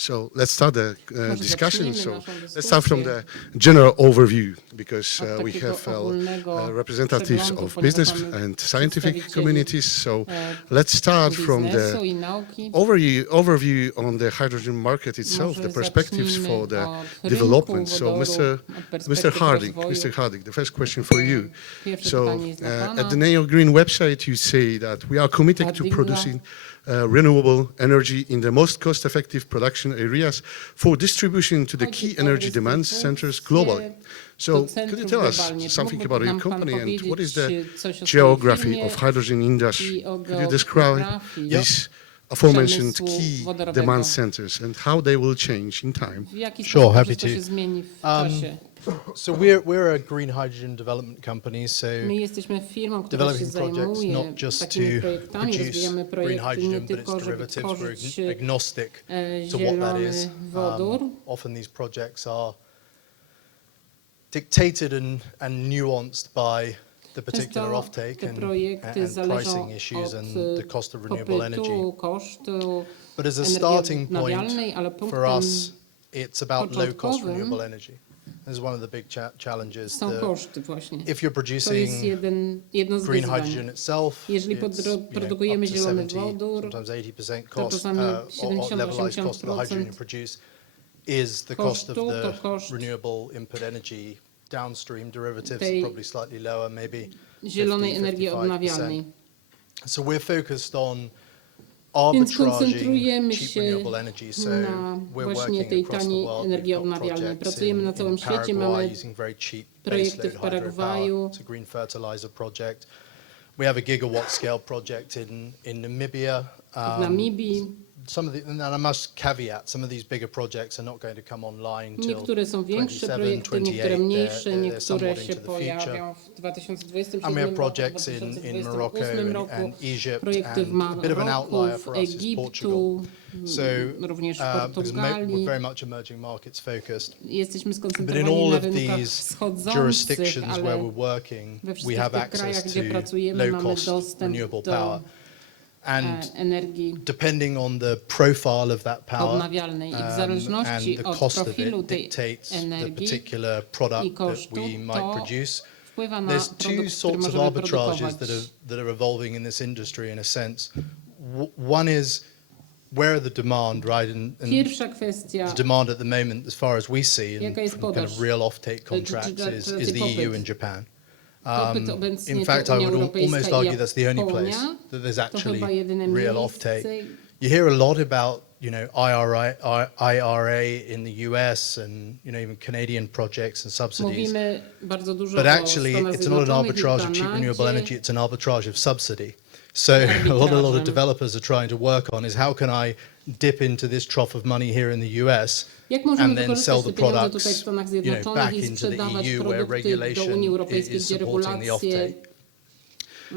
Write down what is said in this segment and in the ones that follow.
So let's start the discussion. So let's start from the general overview, because we have representatives of business and scientific communities. So let's start from the overview on the hydrogen market itself, the perspectives for the development. So Mr. Harding, the first question for you. So at the NeoGreen website, you say that we are committed to producing renewable energy in the most cost-effective production areas for distribution to the key energy demand centers globally. So could you tell us something about your company and what is the geography of hydrogen industry? Could you describe these aforementioned key demand centers and how they will change in time? Sure, happy to. So we're a green hydrogen development company, so developing projects not just to produce green hydrogen, but its derivatives. We're agnostic to what that is. Often these projects are dictated and nuanced by the particular offtake and pricing issues and the cost of renewable energy. But as a starting point for us, it's about low-cost renewable energy. This is one of the big challenges. If you're producing green hydrogen itself, it's up to 70, sometimes 80% cost, or levelized cost of the hydrogen you produce is the cost of the renewable input energy. Downstream derivatives are probably slightly lower, maybe 50-55%. So we're focused on arbitraging cheap renewable energy. So we're working across the world. We've got projects in Paraguay using very cheap baseload hydropower. It's a green fertilizer project. We have a gigawatt scale project in Namibia. And I must caveat, some of these bigger projects are not going to come online until 27, 28. They're somewhat into the future. And we have projects in Morocco and Egypt, and a bit of an outlier for us is Portugal. So because we're very much emerging markets focused. But in all of these jurisdictions where we're working, we have access to low-cost renewable power. And depending on the profile of that power and the cost of it dictates the particular product that we might produce. There's two sorts of arbitrages that are evolving in this industry in a sense. One is where the demand, right? And the demand at the moment, as far as we see, and from kind of real offtake contracts, is the EU and Japan. In fact, I would almost argue that's the only place that there's actually real offtake. You hear a lot about, IRA in the US and, even Canadian projects and subsidies. But actually, it's not an arbitrage of cheap renewable energy, it's an arbitrage of subsidy. So a lot of developers are trying to work on is how can I dip into this trough of money here in the US and then sell the products back into the EU where regulation is supporting the offtake.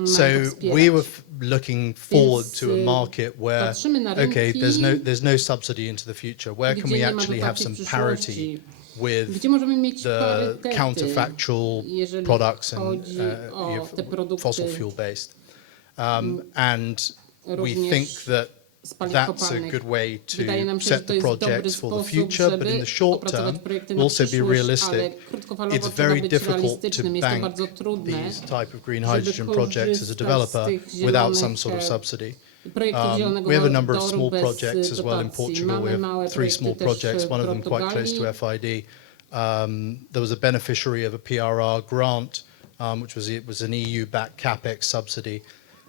So we were looking forward to a market where, okay, there's no subsidy into the future. Where can we actually have some parity with the counterfactual products and fossil fuel based? And we think that that's a good way to set the projects for the future, but in the short term, also be realistic. It's very difficult to bank these type of green hydrogen projects as a developer without some sort of subsidy. We have a number of small projects as well in Portugal. We have 3 small projects, one of them quite close to FID. There was a beneficiary of a PRR grant, which was an EU-backed CapEx subsidy.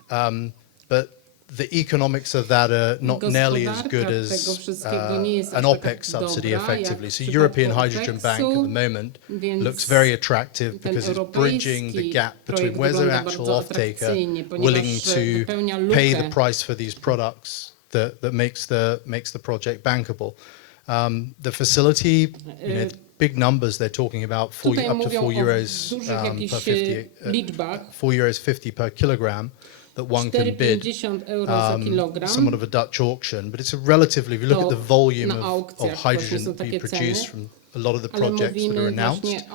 But the economics of that are not nearly as good as an OPEX subsidy effectively. So European Hydrogen Bank at the moment looks very attractive because it's bridging the gap between where's the actual off-taker willing to pay the price for these products that makes the project bankable. The facility, big numbers they're talking about, up to €4.50 per kilogram. That one can bid, somewhat of a Dutch auction, but it's a relatively, if you look at the volume of hydrogen that we produce from a lot of the projects that are announced, it's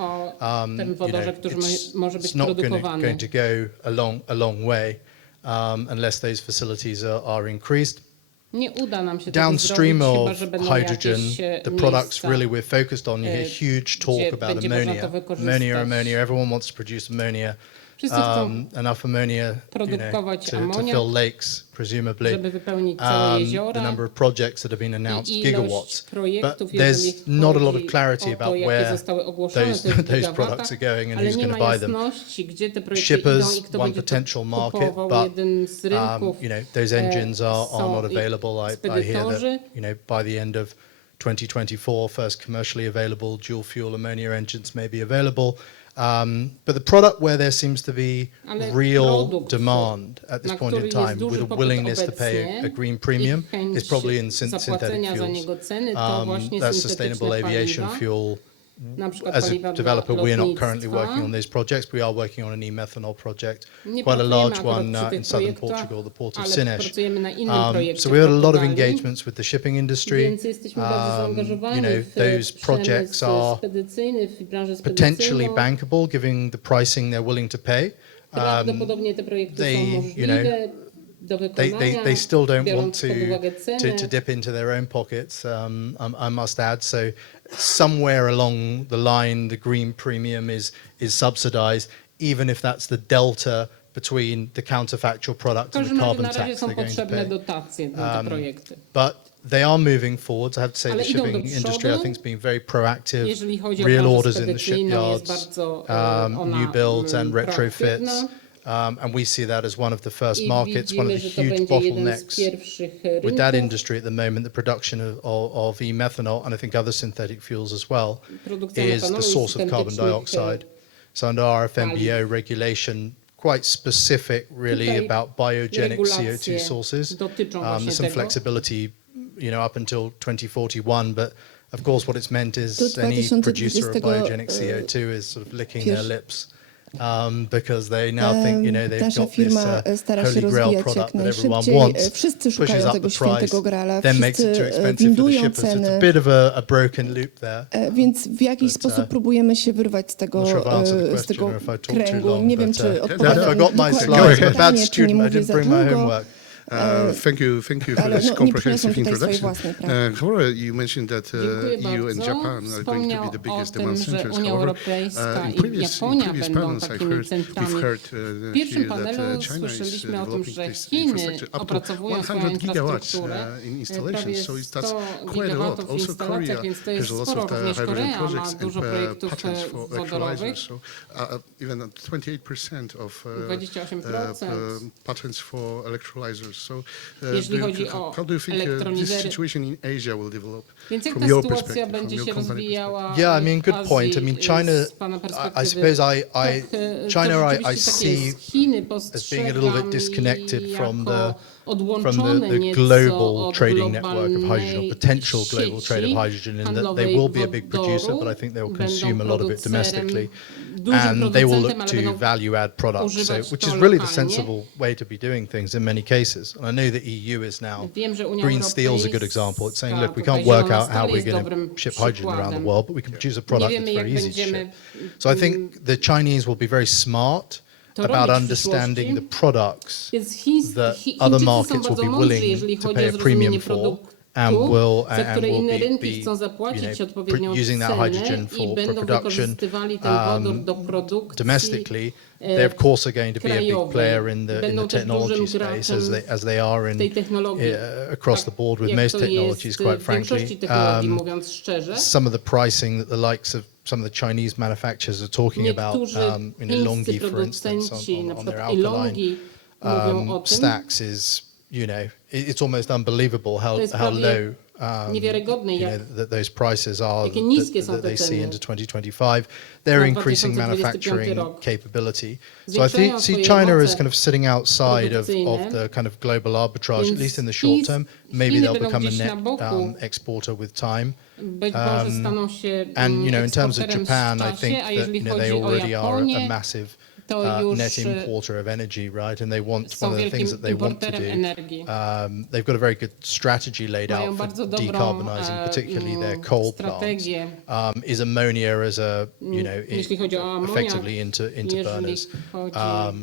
not going to go a long way unless those facilities are increased. Downstream of hydrogen, the products really we're focused on, you hear huge talk about ammonia. Ammonia. Everyone wants to produce ammonia. Enough ammonia, to fill lakes, presumably. The number of projects that have been announced, gigawatts. But there's not a lot of clarity about where those products are going and who's going to buy them. Shippers, one potential market, but those engines are not available. I hear that by the end of 2024, first commercially available dual fuel ammonia engines may be available. But the product where there seems to be real demand at this point in time, with a willingness to pay a green premium, is probably in synthetic fuels. That's sustainable aviation fuel. As a developer, we're not currently working on those projects. We are working on an e-methanol project, quite a large one in southern Portugal, the port of Sines. So we had a lot of engagements with the shipping industry. Those projects are potentially bankable, given the pricing they're willing to pay. They still don't want to dip into their own pockets, I must add. So somewhere along the line, the green premium is subsidized, even if that's the delta between the counterfactual product and the carbon tax they're going to pay. But they are moving forwards. I have to say the shipping industry, I think, has been very proactive. Real orders in the shipyards, new builds and retrofits. And we see that as one of the first markets, one of the huge bottlenecks with that industry at the moment, the production of e-methanol, and I think other synthetic fuels as well, is the source of carbon dioxide. So under RFMBO regulation, quite specific really about biogenic CO2 sources. There's some flexibility, up until 2041, but of course what it's meant is any producer of biogenic CO2 is sort of licking their lips. Because they now think, they've got this holy grail product that everyone wants, pushes up the price, then makes it too expensive for the shippers. It's a bit of a broken loop there. Więc w jakiś sposób próbujemy się wyrwać z tego kręgu. Nie wiem, czy odpowiadam dokładnie na pytanie, czy nie mówię za długo. Thank you for this comprehensive introduction. However, you mentioned that EU and Japan are going to be the biggest demand centers. However, in previous panels we've heard here that China is developing this infrastructure up to 100 gigawatts in installations. So that's quite a lot. Also, Korea has lots of hydrogen projects and patents for electrolyzers. So even 28% of patents for electrolyzers. So how do you think this situation in Asia will develop from your perspective, from your company perspective? Yeah, I mean, good point. I mean, China, I suppose I see as being a little bit disconnected from the global trading network of hydrogen, or potential global trade of hydrogen, in that they will be a big producer, but I think they will consume a lot of it domestically, and they will look to value-add products, which is really the sensible way to be doing things in many cases. And I know the EU is now, green steel is a good example. It's saying, look, we can't work out how we're going to ship hydrogen around the world, but we can produce a product that's very easy to ship. So I think the Chinese will be very smart about understanding the products that other markets will be willing to pay a premium for, and will be using that hydrogen for production domestically. They of course are going to be a big player in the technology space, as they are across the board with most technologies, quite frankly. Some of the pricing that the likes of some of the Chinese manufacturers are talking about, Longi, for instance, on their alkaline stacks is, it's almost unbelievable how low that those prices are that they see into 2025. They're increasing manufacturing capability. So I see China as kind of sitting outside of the kind of global arbitrage, at least in the short term. Maybe they'll become a net exporter with time. And in terms of Japan, I think that they already are a massive net importer of energy, right? And they want one of the things that they want to do. They've got a very good strategy laid out for decarbonizing, particularly their coal plants. Is ammonia as a effectively into burners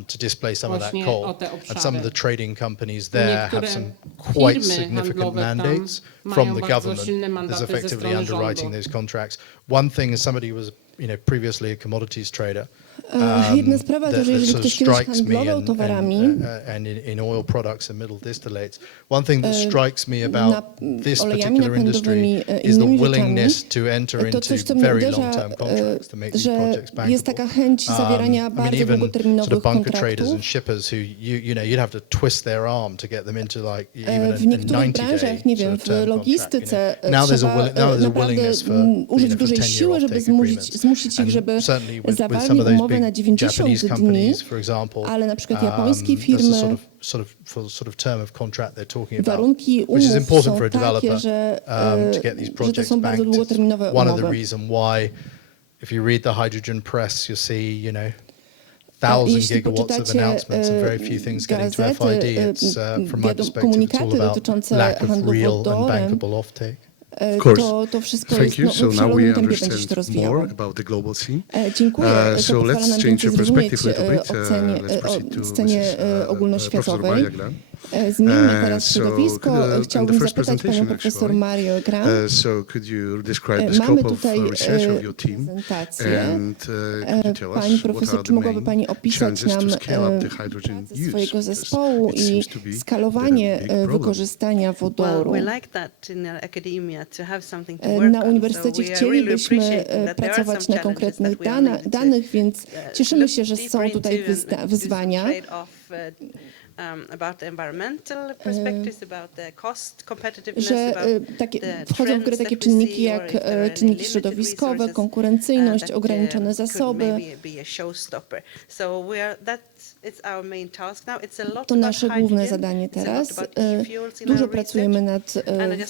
to displace some of that coal. And some of the trading companies there have some quite significant mandates from the government that's effectively underwriting those contracts. One thing, as somebody who was previously a commodities trader, jedna sprawa to, że jeżeli ktoś kiedyś handlował towarami and in oil products and middle distillates, one thing that strikes me about this particular industry is the willingness to enter into very long-term contracts to make these projects bankable. Jest taka chęć zawierania bardzo długoterminowych bunker traders and shippers who you'd have to twist their arm to get them into like even a w niektórych branżach, nie wiem, w logistyce trzeba naprawdę użyć dużej siły, żeby zmusić ich, żeby zawarli umowę na 90 dni, ale na przykład japońskie firmy, warunki umów są takie, że to są bardzo długoterminowe umowy. If you read the hydrogen press, you see, 1,000 gigawatts of announcements and very few things getting to FID. It's from my perspective, it's all about lack of real and bankable offtake. Of course. To wszystko Thank you. jest, So now we tempie będzie się to understand rozwijało. more about the global scene. Dziękuję. So let's change your perspective a little bit. Let's o proceed to scenie ogólnoświatowej. Grahn. Zmieńmy teraz środowisko. Chciałbym first zapytać panią profesor Marię Grahn. So could you describe the scope of research of your team? And could you tell Pani us profesor, what czy are mogłaby the pani main opisać challenges nam to scale up the hydrogen use? swojego zespołu i skalowanie wykorzystania wodoru? Na uniwersytecie chcielibyśmy pracować na konkretnych danych, więc cieszymy się, że są tutaj wyzwania. About the environmental perspectives, about the cost competitiveness, że wchodzą w grę takie czynniki jak czynniki środowiskowe, konkurencyjność, ograniczone zasoby. To nasze główne zadanie teraz. Dużo pracujemy nad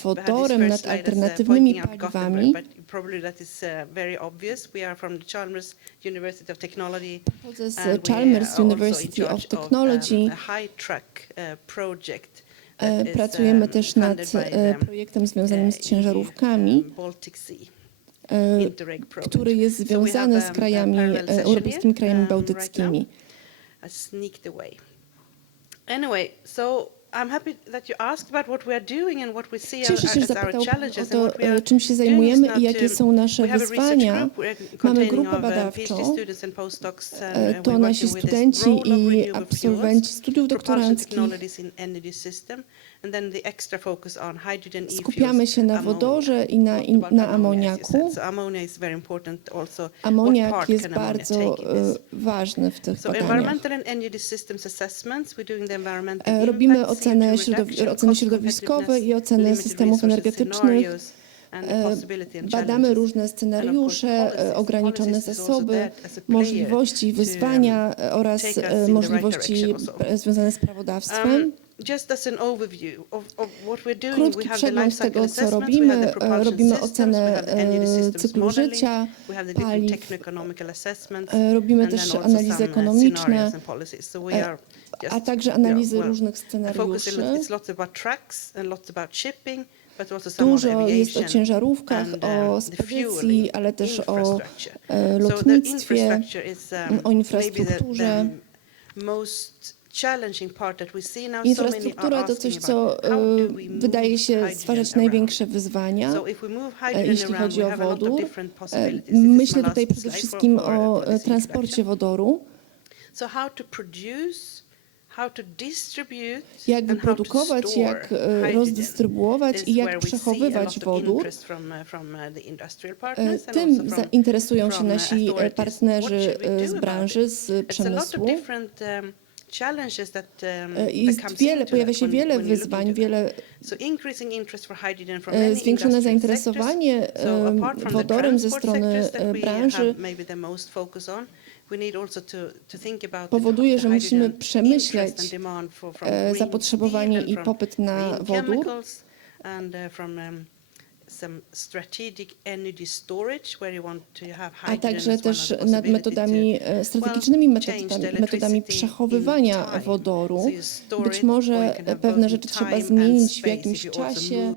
wodorem, nad alternatywnymi paliwami. Pochodzę z Chalmers University of Technology. Pracujemy też nad projektem związanym z ciężarówkami, który jest związany z krajami, europejskimi krajami bałtyckimi. Cieszę się, że zapytał o to, czym się zajmujemy i jakie są nasze wyzwania. Mamy grupę badawczą, to nasi studenci i absolwenci studiów doktoranckich. Skupiamy się na wodorze i na amoniaku. Amoniak jest bardzo ważny w tych badaniach. Robimy oceny środowiskowe i oceny systemów energetycznych. Badamy różne scenariusze, ograniczone zasoby, możliwości, wyzwania oraz możliwości związane z prawodawstwem. Krótki przegląd tego, co robimy. Robimy ocenę cyklu życia paliw, robimy też analizy ekonomiczne, a także analizy różnych scenariuszy. Dużo jest o ciężarówkach, o spedycji, ale też o lotnictwie, o infrastrukturze. Infrastruktura to coś, co wydaje się stwarzać największe wyzwania, jeśli chodzi o wodór. Myślę tutaj przede wszystkim o transporcie wodoru. Jak wyprodukować, jak rozdystrybuować i jak przechowywać wodór. Tym interesują się nasi partnerzy z branży, z przemysłu. Pojawia się wiele wyzwań, zwiększone zainteresowanie wodorem ze strony branży powoduje, że musimy przemyśleć zapotrzebowanie i popyt na wodór. a także też nad metodami, strategicznymi metodami przechowywania wodoru. Być może pewne rzeczy trzeba zmienić w jakimś czasie.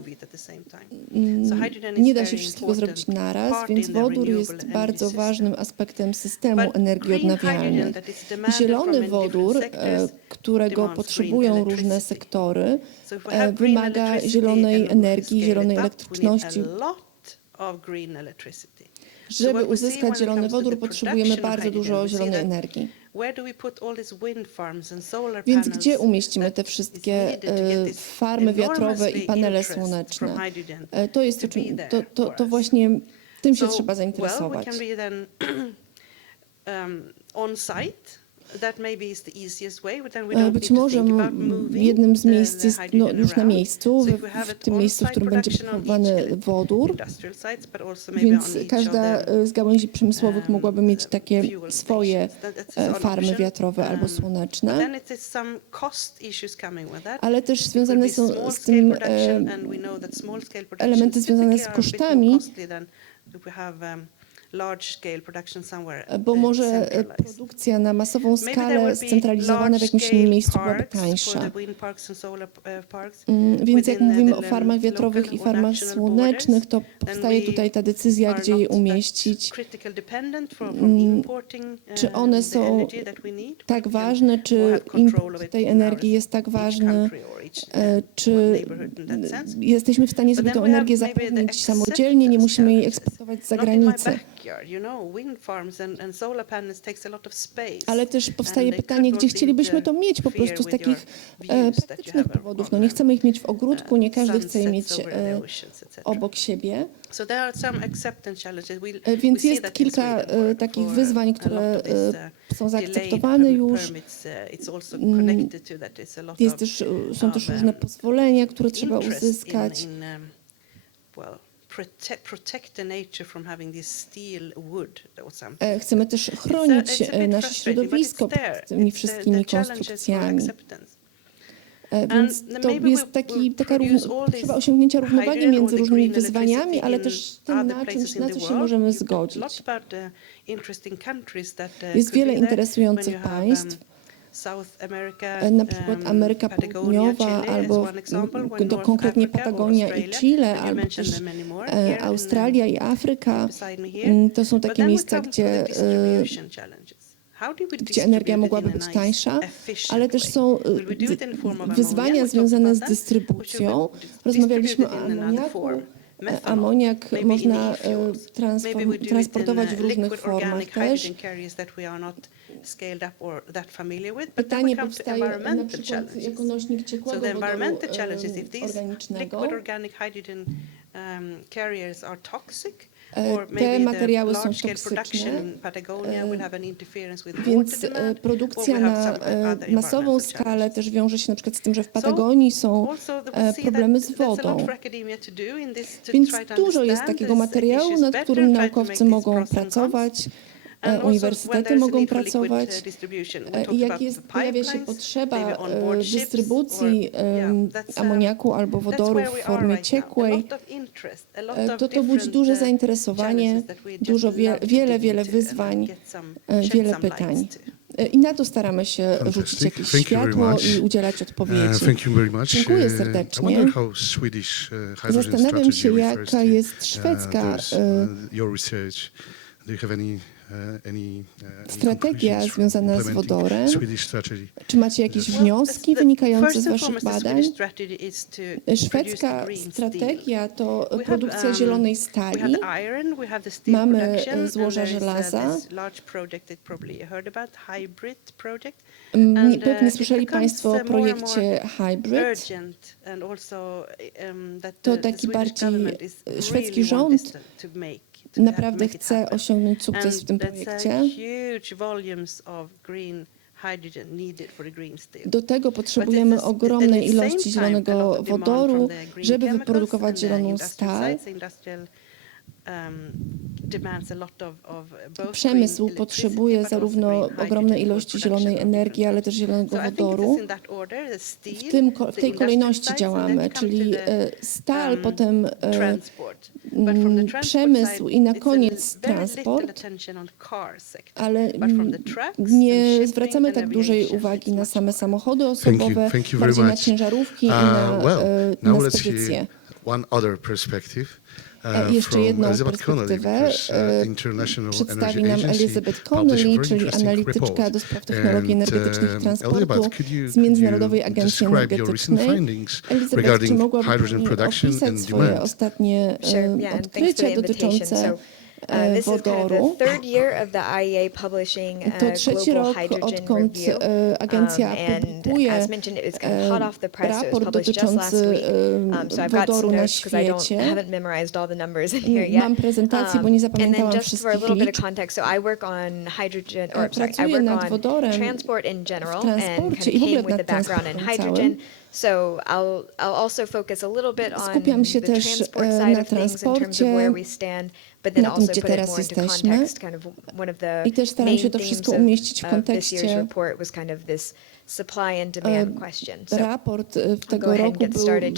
Nie da się wszystkiego zrobić naraz, więc wodór jest bardzo ważnym aspektem systemu energii odnawialnej. Zielony wodór, którego potrzebują różne sektory, wymaga zielonej energii, zielonej elektryczności. Żeby uzyskać zielony wodór, potrzebujemy bardzo dużo zielonej energii. Więc gdzie umieścimy te wszystkie farmy wiatrowe i panele słoneczne? To jest to właśnie tym się trzeba zainteresować. Być może jednym z miejsc jest już na miejscu, w tym miejscu, w którym będzie przechowywany wodór, więc każda z gałęzi przemysłowych mogłaby mieć takie swoje farmy wiatrowe albo słoneczne, ale też związane są z tym elementy związane z kosztami, bo może produkcja na masową skalę scentralizowana w jakimś innym miejscu byłaby tańsza. Więc jak mówimy o farmach wiatrowych i farmach słonecznych, to powstaje tutaj ta decyzja, gdzie je umieścić. Czy one są tak ważne, czy import tej energii jest tak ważny, czy jesteśmy w stanie sobie tę energię zapewnić samodzielnie, nie musimy jej eksportować z zagranicy. Ale też powstaje pytanie, gdzie chcielibyśmy to mieć po prostu z takich praktycznych powodów. No nie chcemy ich mieć w ogródku, nie każdy chce je mieć obok siebie. Więc jest kilka takich wyzwań, które są zaakceptowane już. Są też różne pozwolenia, które trzeba uzyskać. Chcemy też chronić nasze środowisko przed tymi wszystkimi konstrukcjami. Więc to jest taka potrzeba osiągnięcia równowagi między różnymi wyzwaniami, ale też tym, na co się możemy zgodzić. Jest wiele interesujących państw, na przykład Ameryka Południowa, albo konkretnie Patagonia i Chile, albo też Australia i Afryka. To są takie miejsca, gdzie energia mogłaby być tańsza, ale też są wyzwania związane z dystrybucją. Rozmawialiśmy o amoniaku. Amoniak można transportować w różnych formach też. Pytanie powstaje na przykład jako nośnik ciekłego wodoru organicznego. Te materiały są toksyczne, więc produkcja na masową skalę też wiąże się na przykład z tym, że w Patagonii są problemy z wodą. Więc dużo jest takiego materiału, nad którym naukowcy mogą pracować, uniwersytety mogą pracować. I jak pojawia się potrzeba dystrybucji amoniaku albo wodoru w formie ciekłej, to budzi duże zainteresowanie, wiele wyzwań, wiele pytań. I na to staramy się rzucić jakieś światło i udzielać odpowiedzi. Dziękuję serdecznie. Zastanawiam się, jaka jest szwedzka strategia związana z wodorem. Czy macie jakieś wnioski wynikające z waszych badań? Szwedzka strategia to produkcja zielonej stali. Mamy złoża żelaza. Pewnie słyszeli Państwo o projekcie Hybrid. To taki bardziej szwedzki rząd naprawdę chce osiągnąć sukces w tym projekcie. Do tego potrzebujemy ogromnej ilości zielonego wodoru, żeby wyprodukować zieloną stal. Przemysł potrzebuje zarówno ogromnej ilości zielonej energii, ale też zielonego wodoru. W tej kolejności działamy, czyli stal, potem przemysł i na koniec transport, ale nie zwracamy tak dużej uwagi na same samochody osobowe, bardziej na ciężarówki i na spedycje. Jeszcze jedną perspektywę przedstawi nam Elizabeth Connelly, czyli analityczka do spraw technologii energetycznych i transportu z Międzynarodowej Agencji Energetycznej. Elizabeth, czy mogłaby opisać swoje ostatnie odkrycia dotyczące wodoru? To trzeci rok, odkąd agencja publikuje raport dotyczący wodoru na świecie. Mam prezentację, bo nie zapamiętałam wszystkich liczb. Pracuję nad wodorem w transporcie i w ogóle nad transportem całym. Skupiam się też na transporcie, na tym, gdzie teraz jesteśmy. I też staram się to wszystko umieścić w kontekście. Raport tego roku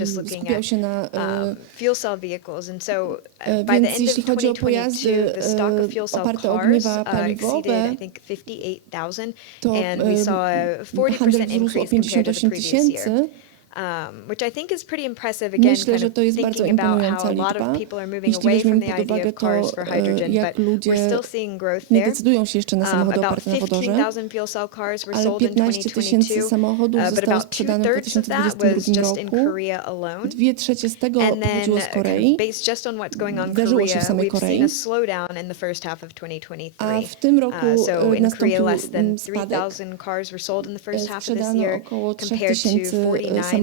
skupiał się na więc jeśli chodzi o pojazdy oparte o ogniwa paliwowe, to handel wzrósł o 58 000. Myślę, że to jest bardzo imponująca liczba. Jeśli weźmiemy pod uwagę to, jak ludzie nie decydują się jeszcze na samochody oparte na wodorze, ale 15 000 samochodów zostało sprzedane w 2022 roku. 2/3 z tego pochodziło z Korei, wydarzyło się w samej Korei, a w tym roku nastąpił spadek. Sprzedano około 3000 samochodów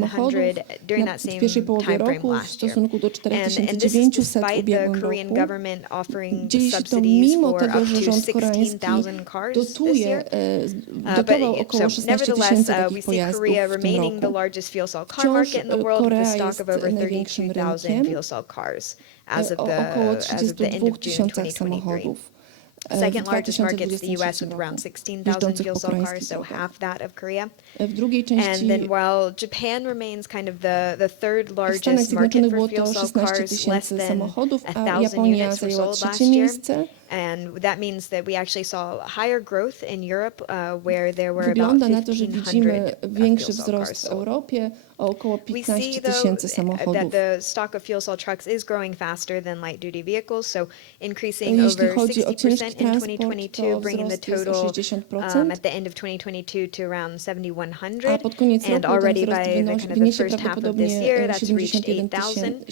w pierwszej połowie roku w stosunku do 4900 w ubiegłym roku. Dzieje się to mimo tego, że rząd koreański dotował około 16 000 takich pojazdów w tym roku. Wciąż Korea jest największym rynkiem, około 32 000 samochodów. Second largest markets, the US, with around 16,000 fuel cell cars, so half that of Korea. W drugiej części and then while Japan remains kind of the third largest market for fuel cell cars, less than 1,000 units were sold last year. And that means that we actually saw higher growth in Europe, where there were about 1,500 większy fuel cell wzrost cars w sold. Europie o około We 15 see, 000 though, samochodów. that the stock of fuel cell trucks is growing faster than light-duty vehicles, so increasing Jeśli over chodzi o 60% ciężki in transport, 2022, to bringing the wzrost jest o total 60%, at the end of 2022 to around 7,100, a pod koniec and roku ten already wzrost by the kind of the wyniesie first half of this prawdopodobnie year, that's reached 71 8,000.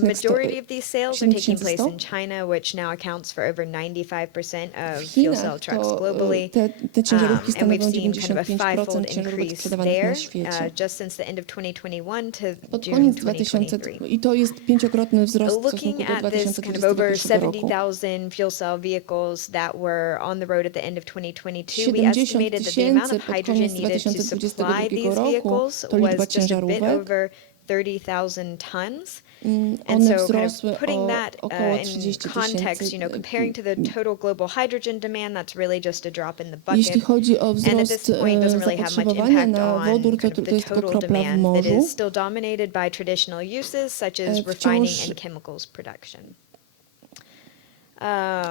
The majority of these sales are taking place 7100. in China, which now accounts for over 95% of W fuel cell Chinach trucks to globally. te ciężarówki And we've stanowią seen kind of a 95% fivefold ciężarówek increase sprzedawanych na there, świecie. just since the end of 2021 to Pod June koniec 2023. I to jest 5-krotny wzrost w Looking stosunku do at this kind of over 2021 roku. 70,000 fuel cell vehicles that were on the road at the end of 2022, we estimated that the amount of hydrogen needed to supply these vehicles was just a bit over 30,000 tons. And One so kind wzrosły of putting o that około in 30 context, comparing to the total global hydrogen demand, that's really just a drop in the bucket. Jeśli chodzi o And at wzrost this point doesn't really have much zapotrzebowania impact na on wodór, to kind of to the jest tylko total kropla w demand that morzu. is still dominated by traditional uses such as refining and chemicals production.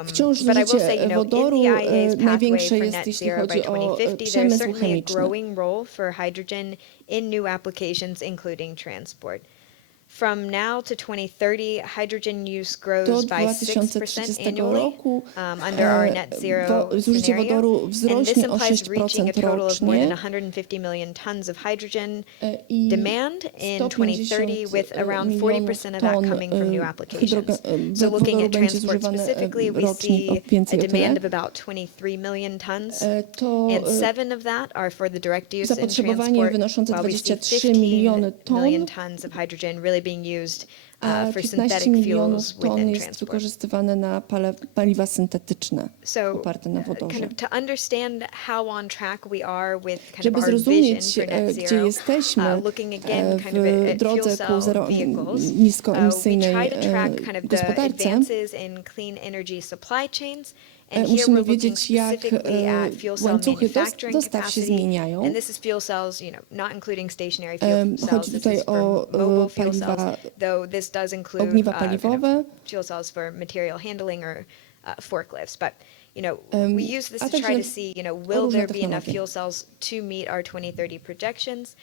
Wciąż But I will say, zużycie wodoru in the IEA's pathway największe for jest, net jeśli zero by chodzi o 2050, there's przemysł certainly a chemiczny. growing role for hydrogen in new applications, including transport. From now to 2030, hydrogen use Do grows by 6% 2030 annually roku under our net zero zużycie scenario, wodoru and this wzrośnie o implies reaching a 6% total of more than rocznie 150 million tons of hydrogen i demand in 2030, with around 40% of that ton coming from new applications. So looking wodoru at będzie transport zużywane specifically, we rocznie o see więcej a o tyle. demand of about 23 million tons, To and 7 of that are for the direct use in zapotrzebowanie transport, wynoszące while we see 23 15 miliony ton million tons of hydrogen really being used a for 15 synthetic milionów fuels ton within jest transport. wykorzystywane na paliwa syntetyczne So, oparte na wodorze. kind of to understand how on track we are with kind Żeby of our zrozumieć, vision for net gdzie zero, jesteśmy looking again kind of w at drodze fuel ku cell vehicles, we niskoemisyjnej try to track kind of the gospodarce, advances in clean energy supply chains. And here musimy we're looking wiedzieć, jak specifically at fuel cell łańcuchy manufacturing dostaw się capacity, zmieniają. and this is fuel cells, not including stationary fuel cells. Chodzi This tutaj is for o mobile fuel paliwa, cells, though this does include ogniwa kind paliwowe, of fuel cells for material handling or forklifts. But we use this a to try także to see, o will różne there be enough technologie. fuel cells to meet our 2030 projections?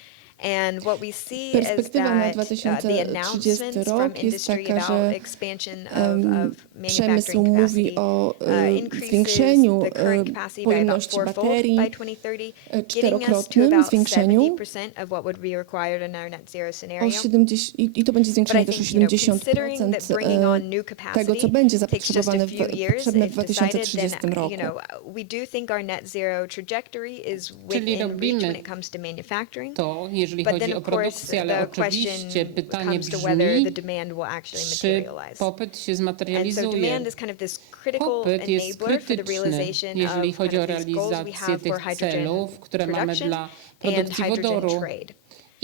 And what we see is Perspektywa na that 2030 the announcements from rok jest industry taka, że about expansion of przemysł manufacturing mówi capacity o increases zwiększeniu the current capacity by about pojemności fourfold baterii, by 2030, getting us to czterokrotnym about zwiększeniu 70% of what would be required in our net zero o scenario. 70, i to będzie But zwiększenie I też o think, considering that 70% bringing on new tego, co capacity będzie takes just a zapotrzebowane few years, potrzebne w if decided, 2030 then, roku. we do think our net zero trajectory is Czyli within reach robimy when it comes to manufacturing. to, jeżeli But chodzi then, o of course, produkcję, ale the question oczywiście pytanie comes to whether brzmi, the demand will actually czy materialize. popyt się And so zmaterializuje. demand is kind of this critical Popyt jest enabler for the krytyczny, realization jeżeli of chodzi kind o of these goals we realizację have for tych hydrogen celów, które mamy production dla and produkcji hydrogen wodoru trade.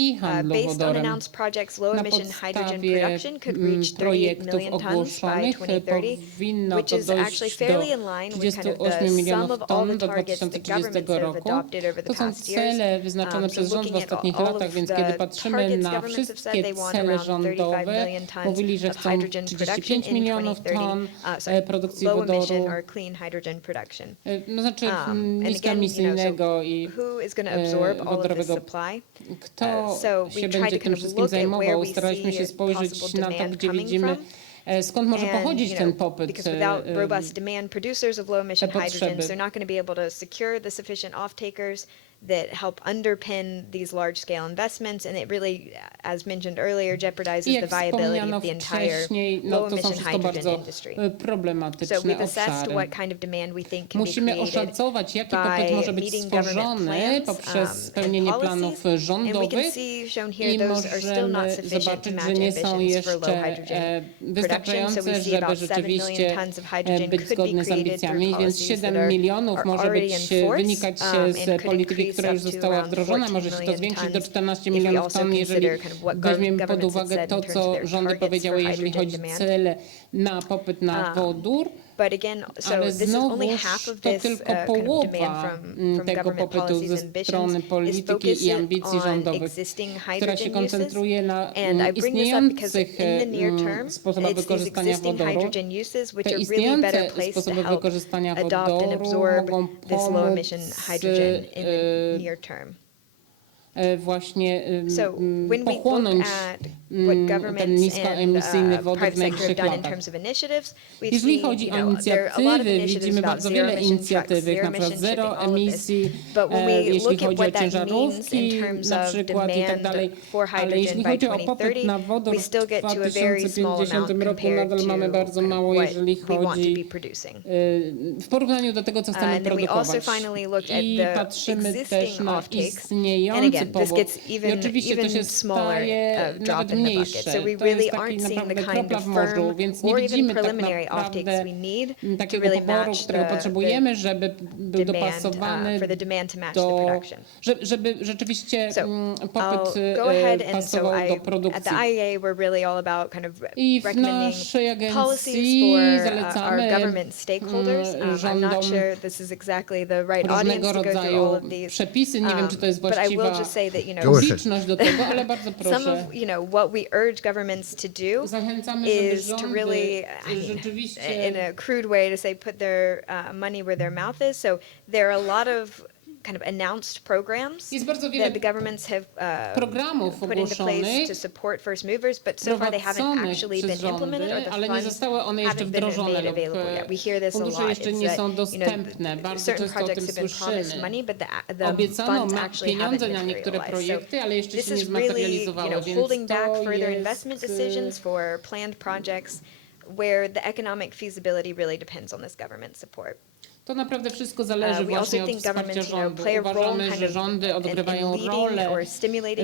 i handlu Based on wodorem. announced projects, low Na emission hydrogen podstawie production could reach 38 projektów million tons by ogłoszonych 2030, powinno which to is actually dojść fairly do in line with kind of 38 the sum milionów of all ton the do targets that 2030 governments have roku. adopted over the To są past years. cele wyznaczone So przez rząd w looking at ostatnich all latach, of więc the kiedy patrzymy targets na governments have said wszystkie they want cele around 35 rządowe, million tons mówili, że of chcą hydrogen production 35 in milionów 2030, ton produkcji low wodoru, emission or clean hydrogen production. no znaczy And again, niskoemisyjnego i who is going to absorb all of this wodorowego. supply? Kto So we się tried będzie to tym kind of wszystkim look at where zajmował? we Staraliśmy się see spojrzeć possible na to, demand gdzie coming widzimy, from. skąd może pochodzić ten popyt, Because without robust demand producers of low emission te potrzeby. hydrogens, they're not going to be able to secure the sufficient off-takers that help underpin these large-scale investments, and it really, as mentioned earlier, jeopardizes I the jak viability wspomniano of the entire wcześniej, low to są emission wszystko hydrogen bardzo industry. problematyczne So we've assessed obszary. what kind of demand we think can be Musimy created oszacować, jaki popyt by może być meeting government stworzony plans, poprzez and spełnienie policies, planów and we can rządowych see shown here i those are still not możemy sufficient to zobaczyć, match że nie są ambitions for low jeszcze hydrogen production. So we wystarczające, see żeby about 7 million rzeczywiście tons of hydrogen być could be zgodne z created ambicjami, through więc policies that 7 milionów może already być, in force, wynikać and z could polityki, increase która już up to została around wdrożona. 14 Może się to million zwiększyć do tons 14 if we milionów also ton, jeżeli consider kind of what weźmiemy pod governments uwagę had to, said in terms of co their rządy targets powiedziały, for jeżeli chodzi hydrogen o demand. cele na popyt na wodór. But again, so Ale this is only znowuż half of to this tylko kind of połowa demand from tego government popytu policies ze and ambitions strony is polityki i focused ambicji on rządowych, existing która się hydrogen uses. koncentruje na And I bring this up because istniejących in the near term, sposobach it's these wykorzystania existing wodoru. hydrogen uses which Te are really better istniejące placed to sposoby help wykorzystania adopt and wodoru absorb mogą this low emission hydrogen in the pomóc near term. właśnie So when we look pochłonąć at what ten governments niskoemisyjny and wodór w private sector have najbliższych done in latach. terms of initiatives, we Jeżeli see, chodzi o there are a lot of inicjatywy, initiatives widzimy about bardzo zero wiele emission trucks, inicjatyw, zero na przykład emission zero shipping, all of this. emisji, But when we jeśli look at chodzi o what that means ciężarówki in terms na of przykład i tak demand dalej, for ale jeśli hydrogen by chodzi o popyt 2030, na wodór we w still get to a very small amount 2050 roku compared nadal mamy to bardzo mało, what jeżeli we want to chodzi be producing. w porównaniu do tego, co chcemy And then we also produkować. finally looked at I the patrzymy też existing na offtakes. And istniejący again, this powód. gets I even oczywiście to się smaller staje drop nawet in the bucket. mniejsze. So we To really jest taki aren't seeing the naprawdę kind kropla of w morzu, firm więc nie or even widzimy tak preliminary offtakes naprawdę we need to takiego really poboru, match którego the potrzebujemy, żeby był demand, dopasowany for the demand to match the do, production. żeby rzeczywiście So popyt I'll go ahead and so pasował do at produkcji. the IEA we're really all about kind of I w recommending naszej policies agencji for our zalecamy government stakeholders. I'm not rządom sure this is exactly the right audience różnego to go through all rodzaju of these. przepisy. Nie wiem, czy to jest But I will właściwa just say that, publiczność do tego, ale bardzo some proszę. of, what we urge governments to do Zachęcamy, żeby is to rządy really, rzeczywiście in a crude way, to say put their money where their mouth is. So there are a lot of kind of announced programs Jest bardzo that wiele the governments have programów put into place ogłoszonych, to support first movers, but so far they haven't prowadzonych actually przez been implemented, or rządy, the ale nie funds zostały one jeszcze haven't been wdrożone made lub available yet. We hear this a fundusze lot. jeszcze It's nie that, są dostępne. Bardzo certain często o tym projects have been promised słyszymy. money, but the Obiecano funds actually haven't pieniądze na niektóre materialized. projekty, ale jeszcze This się nie is really, zmaterializowały, więc holding back to further investment jest decisions for planned projects where the economic feasibility really depends on this government support. To naprawdę wszystko zależy właśnie od wsparcia rządu. Uważamy, że rządy odgrywają rolę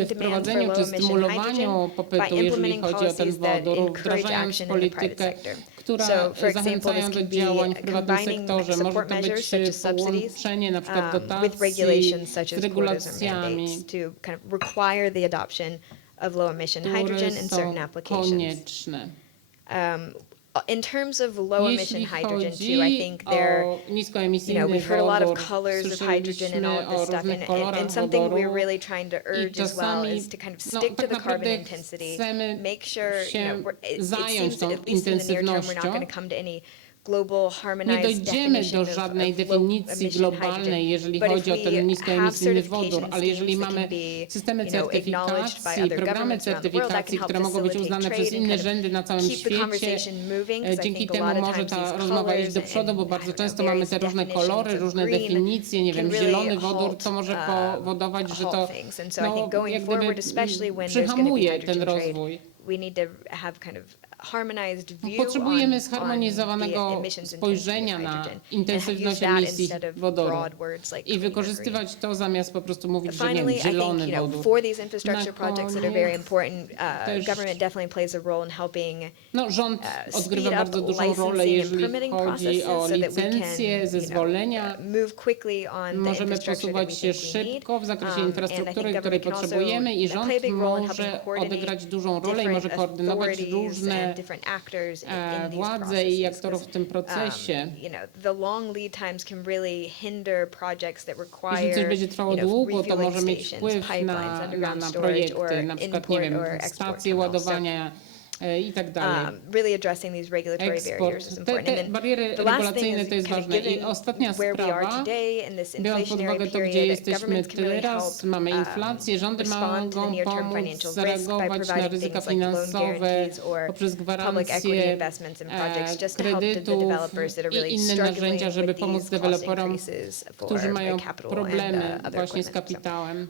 w wprowadzeniu czy stymulowaniu popytu, jeżeli chodzi o ten wodór, wdrażając politykę, która zachęcają do działań w prywatnym sektorze. Może to być połączenie na przykład dotacji z regulacjami, które są konieczne. In terms of low emission hydrogen too, I think there, we've heard a lot of colors of hydrogen and all of this stuff, and something we're really trying to urge as well is to kind of stick to the carbon intensity, make sure, it seems that at least in the near term we're not going to come to any global nie dojdziemy do żadnej definicji globalnej, jeżeli chodzi o ten niskoemisyjny wodór, ale jeżeli mamy systemy certyfikacji, programy certyfikacji, które mogą być uznane przez inne rzędy na całym świecie, dzięki temu może ta rozmowa iść do przodu, bo bardzo często mamy te różne kolory, różne definicje, nie wiem, zielony wodór, to może powodować, że to jak gdyby przyhamuje ten rozwój. Potrzebujemy zharmonizowanego spojrzenia na intensywność emisji wodoru i wykorzystywać to zamiast po prostu mówić, że nie wiem, zielony wodór. Rząd odgrywa bardzo dużą rolę, jeżeli chodzi o licencje, zezwolenia. Możemy posuwać się szybko w zakresie infrastruktury, której potrzebujemy i rząd może odegrać dużą rolę i może koordynować różne władze i aktorów w tym procesie. Jeśli coś będzie trwało długo, to może mieć wpływ na projekty, na przykład, nie wiem, stacje ładowania i tak dalej. Eksport. Te bariery regulacyjne to jest ważne. I ostatnia sprawa, biorąc pod uwagę to, gdzie jesteśmy teraz, mamy inflację, rządy mogą pomóc zareagować na ryzyka finansowe poprzez gwarancje kredytów i inne narzędzia, żeby pomóc deweloperom, którzy mają problemy właśnie z kapitałem.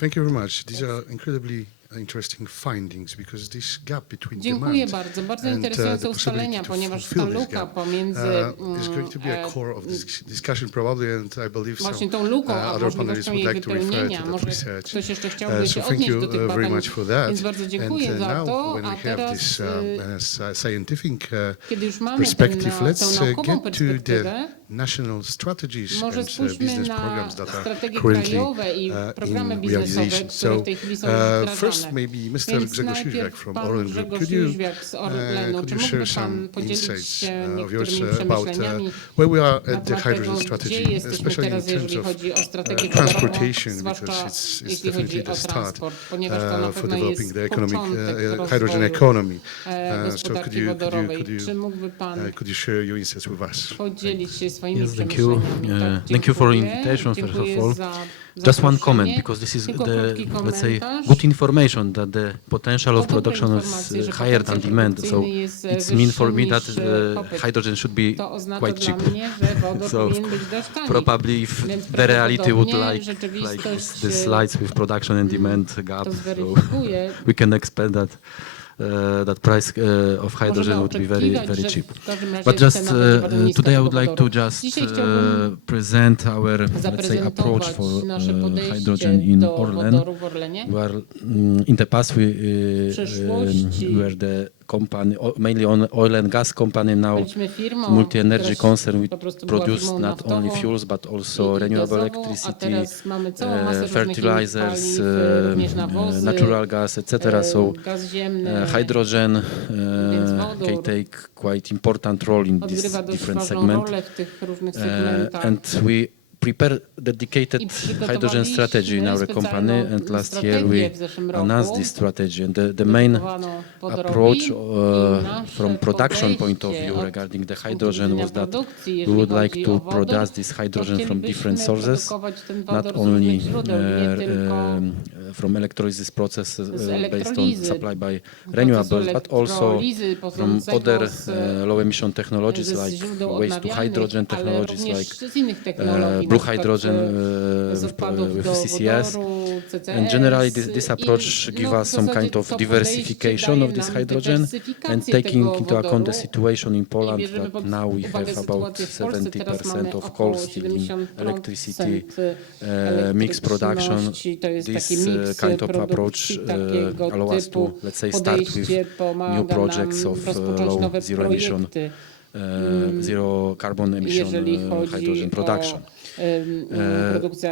Thank you very much. These are incredibly interesting findings because this gap between Dziękuję demand bardzo. Bardzo and interesujące the ustalenia, possibility to ponieważ ta fulfill this luka gap pomiędzy is going to be a core of this discussion probably, and I believe właśnie some tą luką, a other panelists możliwością would jej like to refer wypełnienia. to that Może research. ktoś jeszcze chciałby się So thank odnieść you do tych very badań, much for that. więc bardzo dziękuję And za now, to, when a we have teraz this scientific kiedy już mamy perspective, tę let's naukową get to perspektywę, the national strategies może and spójrzmy business na programs that are strategie currently krajowe i programy in biznesowe, realization. które w So tej chwili są first wdrażane. maybe Mr. Więc Grzegorz Jóźwiak najpierw from pan ORLEN Group. Grzegorz Could you Jóźwiak z ORLENu, czy mógłby pan podzielić insights się of yours niektórymi about przemyśleniami where we are na at the temat hydrogen tego, strategy, gdzie jesteśmy especially in teraz, terms jeżeli of chodzi o strategię wodorową, transportation, zwłaszcza because it's jeśli chodzi definitely o the start transport, ponieważ to na for pewno developing jest the economic początek hydrogen rozwoju economy. So gospodarki wodorowej. Czy mógłby pan could you share your insights with us? podzielić się swoimi Yes, thank you. przemyśleniami? Tak, Thank you for dziękuję. invitation, first of Dziękuję all. za Just one zaproszenie. comment, because this is Tylko the, krótki let's say, komentarz. good information that the potential of To dobre production is informacje, że higher than potencjał demand. So produkcyjny jest it's mean for me wyższy that niż the popyt. hydrogen should be To oznacza quite dla cheap. mnie, że wodór So powinien być dość tani. probably if Więc the reality would prawdopodobnie like rzeczywistość, the slides with production and demand gap, to so zweryfikuje. we can expect that that price of hydrogen would be very, oczekiwać, very że cheap. w każdym razie But just cena będzie bardzo niska today I tego would like to wodoru. just Dzisiaj chciałbym present our, let's say, approach zaprezentować for nasze podejście hydrogen in do ORLEN. wodoru w ORLENie. We are in the past przyszłości we were the company, mainly on oil and gas company, now Byliśmy firmą, multi-energy która concern. We po prostu była produce firmą not only naftową fuels but also i renewable gazową, a electricity, teraz mamy całą masę różnych fertilizers, innych paliw, również nawozy, natural gas, etc. So gaz ziemny, hydrogen więc can wodór take quite important role in this odgrywa dość different ważną segment. rolę w tych różnych segmentach. And we prepare dedicated I hydrogen strategy in our company, specjalną and last year strategię we w zeszłym roku. announced this strategy. And the main Dedykowano wodorowi approach i nasze from production point of podejście view od regarding the punktu hydrogen widzenia was that produkcji, we jeżeli would like chodzi to o wodór, produce this hydrogen to from different chcielibyśmy sources, produkować ten not wodór z only różnych źródeł, nie tylko from electrolysis process based on elektrolizy, supply by renewables, but also elektrolizy from pochodzącego other z low emission technologies ze like źródeł waste to odnawialnych, hydrogen ale technologies również like z innych technologii, blue na przykład hydrogen z odpadów with do CCS, wodoru, And generally this approach gives us some kind of diversification of this hydrogen and taking into account the situation in Poland that now we have about 70% of coal still in electricity mix production. This kind of approach allows us to, let's say, start with new projects of low zero emission, zero carbon emission hydrogen production.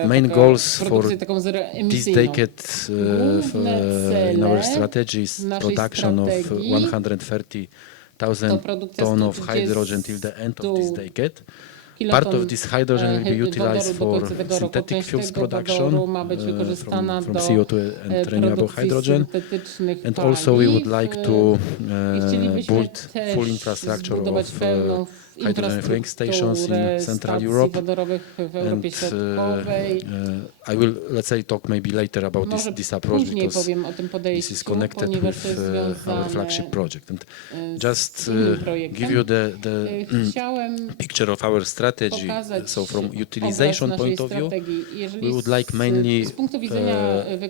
Main goals for this decade in our strategy is production of 130,000 tons of hydrogen till the end of this decade. Part of this hydrogen will be utilized for synthetic fuels production from CO2 and renewable hydrogen. And also we would like to build full infrastructure of hydrogen filling stations in Central Europe. And I will, let's say, talk maybe later about this approach because this is connected with our flagship project. And just give you the picture of our strategy. So from utilization point of view, we would like mainly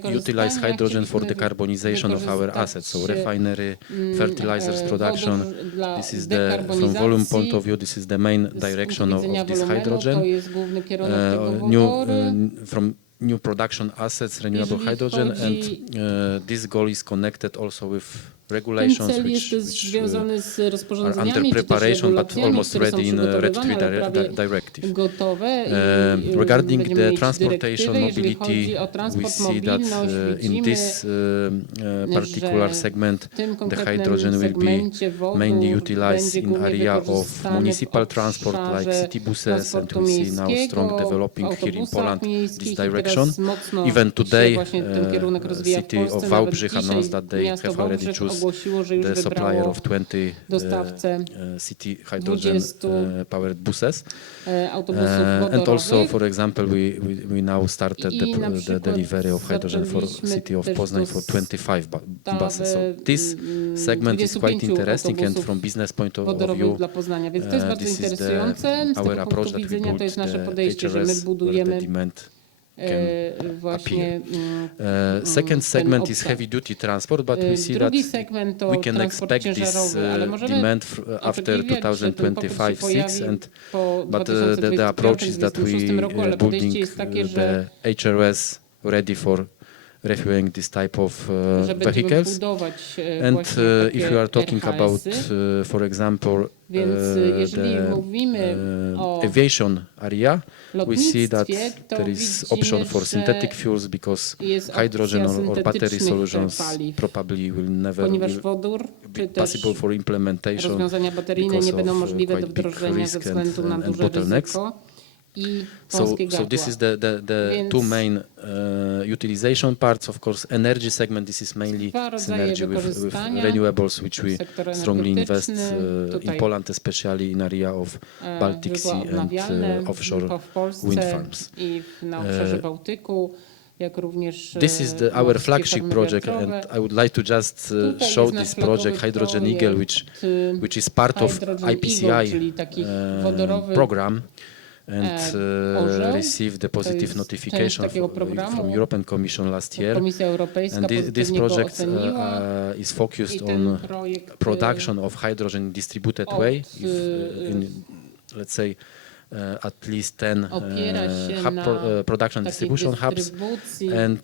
utilize hydrogen for decarbonization of our assets. So refinery, fertilizers production. This is the, from volume point of view, this is the main direction of this hydrogen. From new production assets, renewable hydrogen, and this goal is connected also with regulations which are under preparation but almost ready in RED III directive. Regarding the transportation mobility, we see that in this particular segment the hydrogen will be mainly utilized in area of municipal transport like city buses, and we see now strong developing here in Poland this direction. Even today, city of Wałbrzych announced that they have already chosen the supplier of 20 city hydrogen powered buses. And also, for example, we now started the delivery of hydrogen for city of Poznań for 25 buses. So this segment is quite interesting, and from business point of view, this is our approach that we built the HRS where the demand can appear. Second segment is heavy-duty transport, but we see that we can expect this demand after 2025-6, but the approach is that we are building the HRS ready for refueling this type of vehicles. And if you are talking about, for example, the aviation area, we see that there is option for synthetic fuels because hydrogen or battery solutions probably will never be possible for implementation because of quite big risk and bottlenecks. So this is the two main utilization parts. Of course, energy segment, this is mainly synergy with renewables, which we strongly invest in Poland, especially in area of Baltic Sea and offshore wind farms. This is our flagship project, and I would like to just show this project, Hydrogen Eagle, which is part of IPCI program, and received the positive notification from European Commission last year. And this project is focused on production of hydrogen in distributed way, let's say at least 10 production distribution hubs, and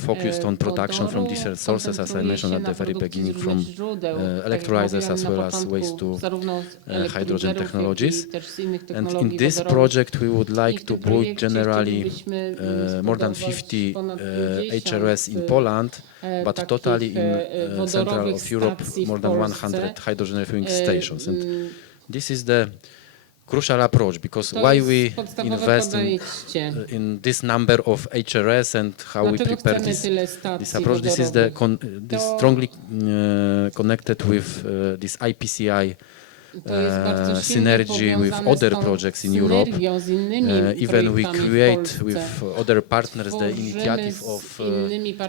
focused on production from different sources, as I mentioned at the very beginning, from electrolyzers as well as waste to hydrogen technologies. And in this project we would like to build generally more than 50 HRS in Poland, but totally in central of Europe more than 100 hydrogen refueling stations. And this is the crucial approach, because why we invest in this number of HRS and how we prepare this approach. This is this strongly connected with this IPCI synergy with other projects in Europe. Even we create with other partners the initiative of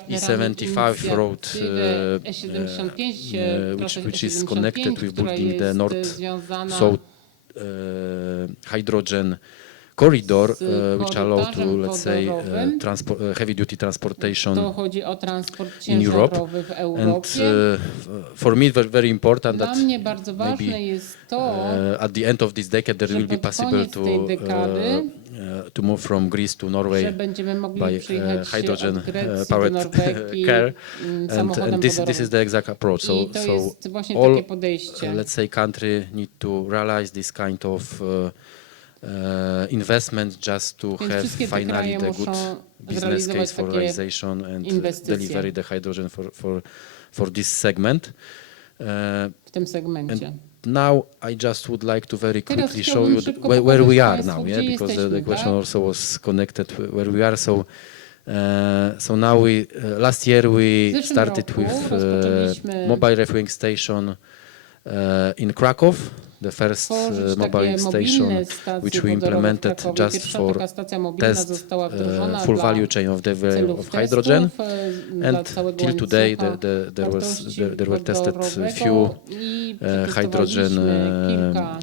E75 road, which is connected with building the north-south hydrogen corridor which allow to, let's say, heavy-duty transportation to chodzi o transport in Europe. ciężarowy w And Europie. for me, it's very important Dla that mnie bardzo ważne jest to, at the end of this decade there że will be pod possible koniec tej dekady, to move from Greece to Norway że będziemy mogli by przyjechać hydrogen od Grecji do powered Norwegii car, samochodem and this wodorowym. is the exact approach. I to So jest właśnie all, takie podejście. let's say, country need to realize this kind of investment just to Więc have wszystkie te finally kraje the good muszą business zrealizować case for takie realization and inwestycje. delivery the hydrogen for this segment. W tym segmencie. Now I just would like to very Teraz quickly show chciałbym you szybko where pokazać we are państwu, now, gdzie because the jesteśmy, question tak? also was connected where we are. So now last year we W zeszłym started roku with rozpoczęliśmy mobile refueling station in Krakow, the first tworzyć mobile takie station mobilne stacje which we wodorowe w implemented Krakowie. just Pierwsza for taka stacja mobilna test została wdrożona full dla value chain of delivery celów of hydrogen. testów, dla And całego till today łańcucha there were tested wodorowego few i hydrogen przetestowaliśmy kilka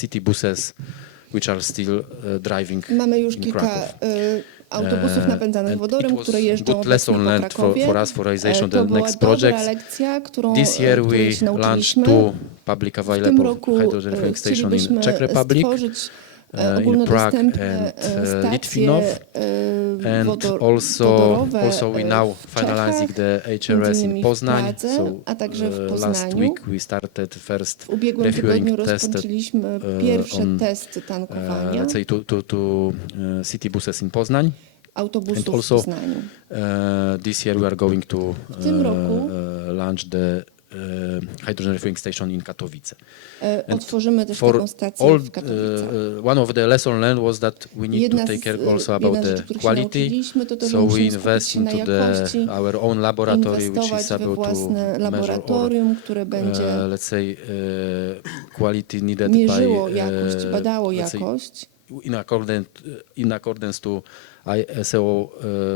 city buses which are still driving Mamy już in kilka Krakow. autobusów napędzanych And wodorem, it was które jeżdżą good lesson obecnie po learned Krakowie. for us for realization To the była next dobra projects. lekcja, This year której się we launched nauczyliśmy. two public W tym available roku hydrogen refueling station in chcielibyśmy Czech Republic, stworzyć in ogólnodostępne Prague and stacje Litvinov. And wodorowe also we now w finalizing Czechach, the między HRS innymi in w Poznań. Pradze, a także w Last Poznaniu. week we started first W ubiegłym tygodniu refueling test rozpoczęliśmy pierwsze on, testy tankowania let's say to city buses in Poznań. autobusów And w also Poznaniu. this year we are going to W tym roku launch the hydrogen refueling station in Katowice. Otworzymy też For taką stację all, w Katowicach. one of the lesson learned was that we need to take care also about jedna the rzecz, których się quality. nauczyliśmy, to So we musimy invest skupić się na into jakości, our own laboratory, which inwestować is we able to własne measure laboratorium, które będzie let's say quality needed mierzyło by jakość, badało let's say jakość. in accordance to ISO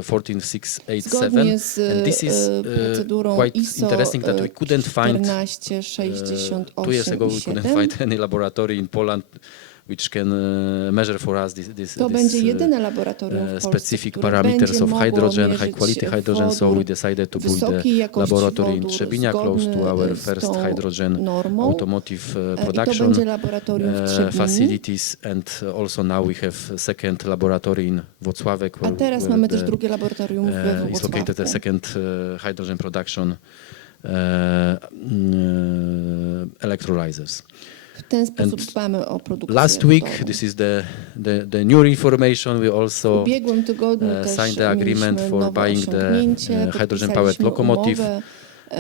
14687. Zgodnie z And this is procedurą quite ISO interesting that we couldn't find 2 years ago we couldn't 1468. find any laboratory in Poland which can measure for us To będzie jedyne laboratorium w Polsce, specific które parameters będzie of mogło hydrogen, mierzyć high quality hydrogen. So we wodór decided to build wysokiej the jakości laboratory in wodór Trzebinia, close to zgodny our z first tą hydrogen normą. automotive I to production będzie laboratorium w Trzebini. facilities, and also now we have second laboratory in Włocławek. A teraz mamy też drugie laboratorium we is located the Włocławku. second hydrogen production electrolyzers. W ten sposób dbamy o produkcję Last week, wodoru. this is the new information. We W also ubiegłym tygodniu też signed the agreement mieliśmy for nowe buying the osiągnięcie, hydrogen powered podpisaliśmy locomotive. umowę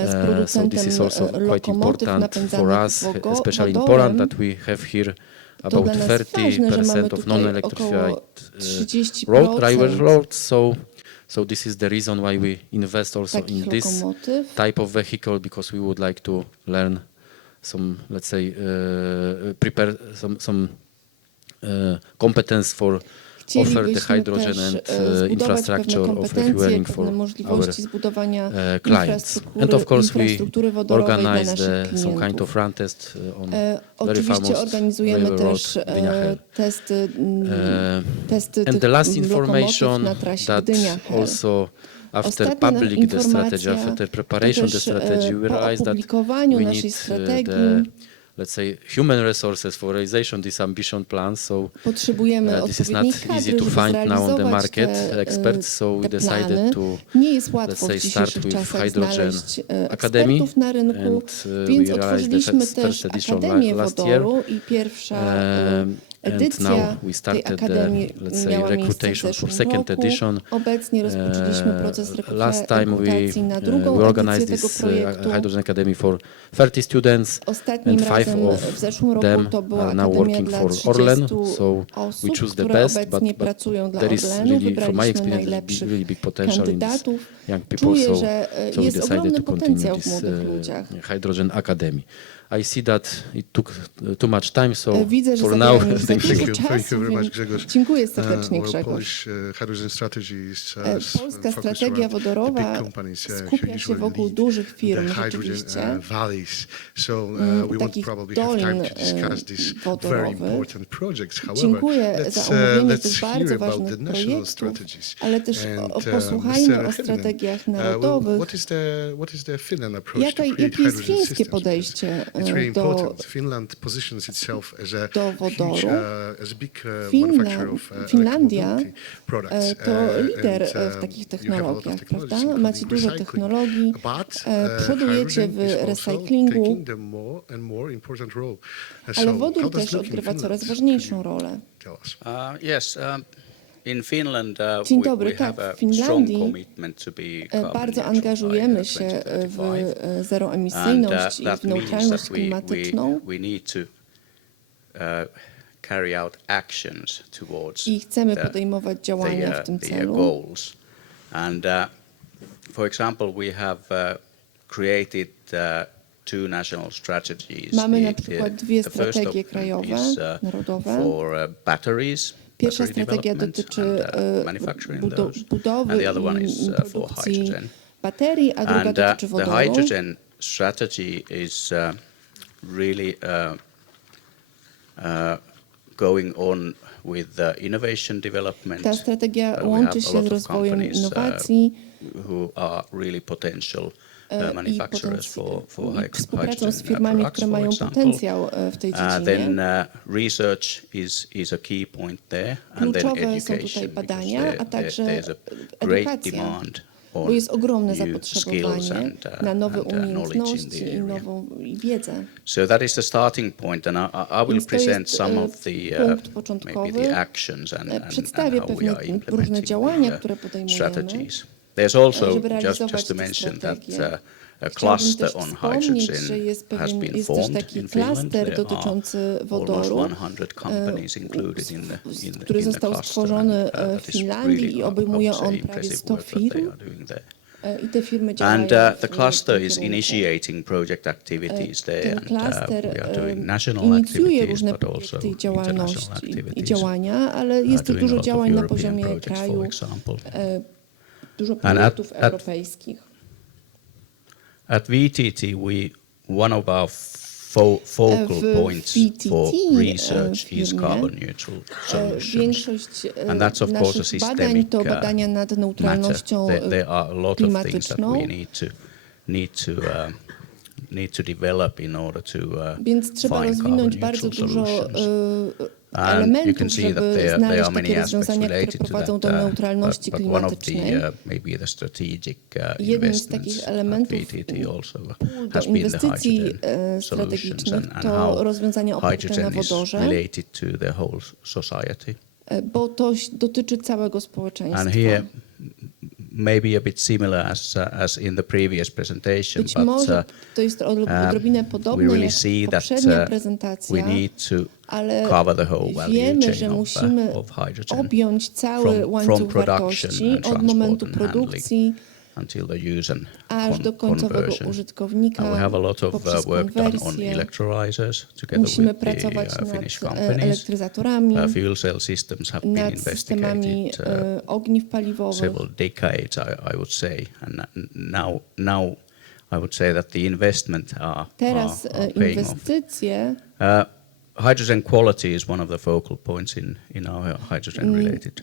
z So producentem this is also quite lokomotyw important for napędzanych us, especially in wodorem. Poland, that we have here To about dla nas ważne, że mamy 30% of tutaj non-electrified około 30% driver roads. So this is the reason why we invest also in takich this lokomotyw. type of vehicle, because we would like to learn some, let's say, prepare some competence for offer the hydrogen and infrastructure of refueling for our clients. And of course we organize some kind of run test on very famous organizujemy railroad też Gdynia-Hel. testy And the tych last lokomotyw information na trasie that Gdynia-Hel. also after Ostatnia public the strategy, informacja after preparation to the też strategy, we po realized that opublikowaniu we naszej need strategii the, let's say, human resources for realization this ambition plan. So potrzebujemy this is not odpowiedniej easy kadry, to żeby find now on the zrealizować market te, experts. So we te decided plany. to, Nie jest let's łatwo say, w start dzisiejszych with czasach Hydrogen znaleźć Academy, ekspertów na rynku, and więc we realized the otworzyliśmy first też edition Akademię last year. Wodoru i pierwsza And edycja now we tej started the, Akademii let's say, miała miejsce w recruitation for zeszłym second roku. edition. Obecnie rozpoczęliśmy proces Last time rekrutacji na drugą we edycję organized tego this projektu. Hydrogen Academy for 30 students, Ostatnim and 5 razem of w zeszłym roku them to była are now Akademia working dla for 30 ORLEN. So we osób, choose the które best, obecnie pracują dla there is ORLENu. really, from my Wybraliśmy experience, najlepszych really big potential in these kandydatów. young people. Czuję, So że we jest decided ogromny to continue potencjał w this młodych ludziach. Hydrogen Academy. I see that it took too much time, so Widzę, że for now, zabieram już za thank you. dużo Thank you very much, czasu, Grzegorz. więc dziękuję serdecznie, Well, Grzegorz. Polish hydrogen strategy is Polska focused strategia around the wodorowa big companies who skupia się usually wokół lead dużych the firm hydrogen rzeczywiście, valleys. So we won't takich probably have time dolin to discuss these very wodorowych. important projects. However, Dziękuję za omówienie tych let's bardzo hear about ważnych the national projektów, strategies. ale też And, posłuchajmy Mr. o Hyrynen, strategiach narodowych. What is the Finland approach to create Jakie jest hydrogen fińskie systems? podejście It's very do important. Finland positions itself as a do wodoru. huge, as a big manufacturer of Finlandia electromobility products. to lider And, w takich you have a lot of technologiach, technologies, prawda? including Macie dużo recycling. technologii, But, przodujecie hydrogen w is also recyklingu, taking the more and more important role. ale So wodór how does też look in odgrywa Finland? coraz ważniejszą rolę. Tell us. Yes, in Finland, Dzień we dobry, have tak, a w Finlandii strong commitment to be carbon bardzo neutral angażujemy by się w 2035. zeroemisyjność i that w means neutralność that klimatyczną we need to carry out actions towards i chcemy podejmować działania w tym the celu. goals. And for example, we have created two national strategies. Mamy na przykład dwie strategie krajowe, narodowe. For batteries. Pierwsza strategia dotyczy budowy i produkcji baterii, a druga dotyczy wodoru. The hydrogen strategy is really going on with innovation development. Ta strategia łączy się z rozwojem innowacji who are really potential manufacturers for współpracą z firmami, które mają potencjał w tej dziedzinie. Then research is a key point there, and then Kluczowe są education, tutaj badania, a także there's a great edukacja, demand bo jest ogromne new zapotrzebowanie skills na nowe and knowledge in umiejętności the i area. nową wiedzę. So that is the starting point, and I will Więc to present jest some of the punkt maybe początkowy. the actions and Przedstawię how we pewne are różne implementing działania, the które podejmujemy. strategies. There's also żeby realizować just to te mention that strategie. a Chciałabym cluster też on wspomnieć, że hydrogen jest has been też formed taki in Finland. klaster There dotyczący are wodoru, almost 100 companies included in który the został cluster, stworzony and w that is Finlandii really, i I obejmuje would say, on prawie impressive 100 work that they firm. are doing there. I te firmy działają And the cluster is initiating project activities there, Ten and klaster we are doing national inicjuje activities, różne but also projekty i international działalności i activities. działania, ale jest też Doing a dużo lot of działań na European poziomie projects, for kraju, example. dużo projektów europejskich. At VTT, one of our focal points for research is carbon neutral solutions. Większość And that's of course a naszych badań systemic to badania nad matter. neutralnością There are a lot of things that klimatyczną. we need to develop in order to Więc trzeba find rozwinąć carbon bardzo neutral dużo solutions. elementów, see that żeby there znaleźć are many takie aspects rozwiązania, które related to prowadzą that, do neutralności but one of klimatycznej. the maybe the strategic Jednym z investments takich at elementów VTT also do has been the inwestycji hydrogen strategicznych solutions and to how rozwiązania oparte na hydrogen is wodorze, related to the whole society. bo to dotyczy całego społeczeństwa. And here maybe a bit similar as in the previous presentation, Być but może to jest odrobinę we podobne really jak see that poprzednia we prezentacja, need to ale cover the whole value wiemy, że chain musimy of hydrogen objąć cały from łańcuch production wartości and od transport momentu and handling produkcji until the use and aż do końcowego conversion. użytkownika And we have a lot of poprzez work done on konwersję. electrolyzers together Musimy with the pracować Finnish nad companies. elektryzatorami, Fuel cell systems have been nad systemami investigated ogniw paliwowych. several decades, I would say, and now I would say that the investment are Teraz paying off. inwestycje, Hydrogen quality is one of the focal points in our hydrogen-related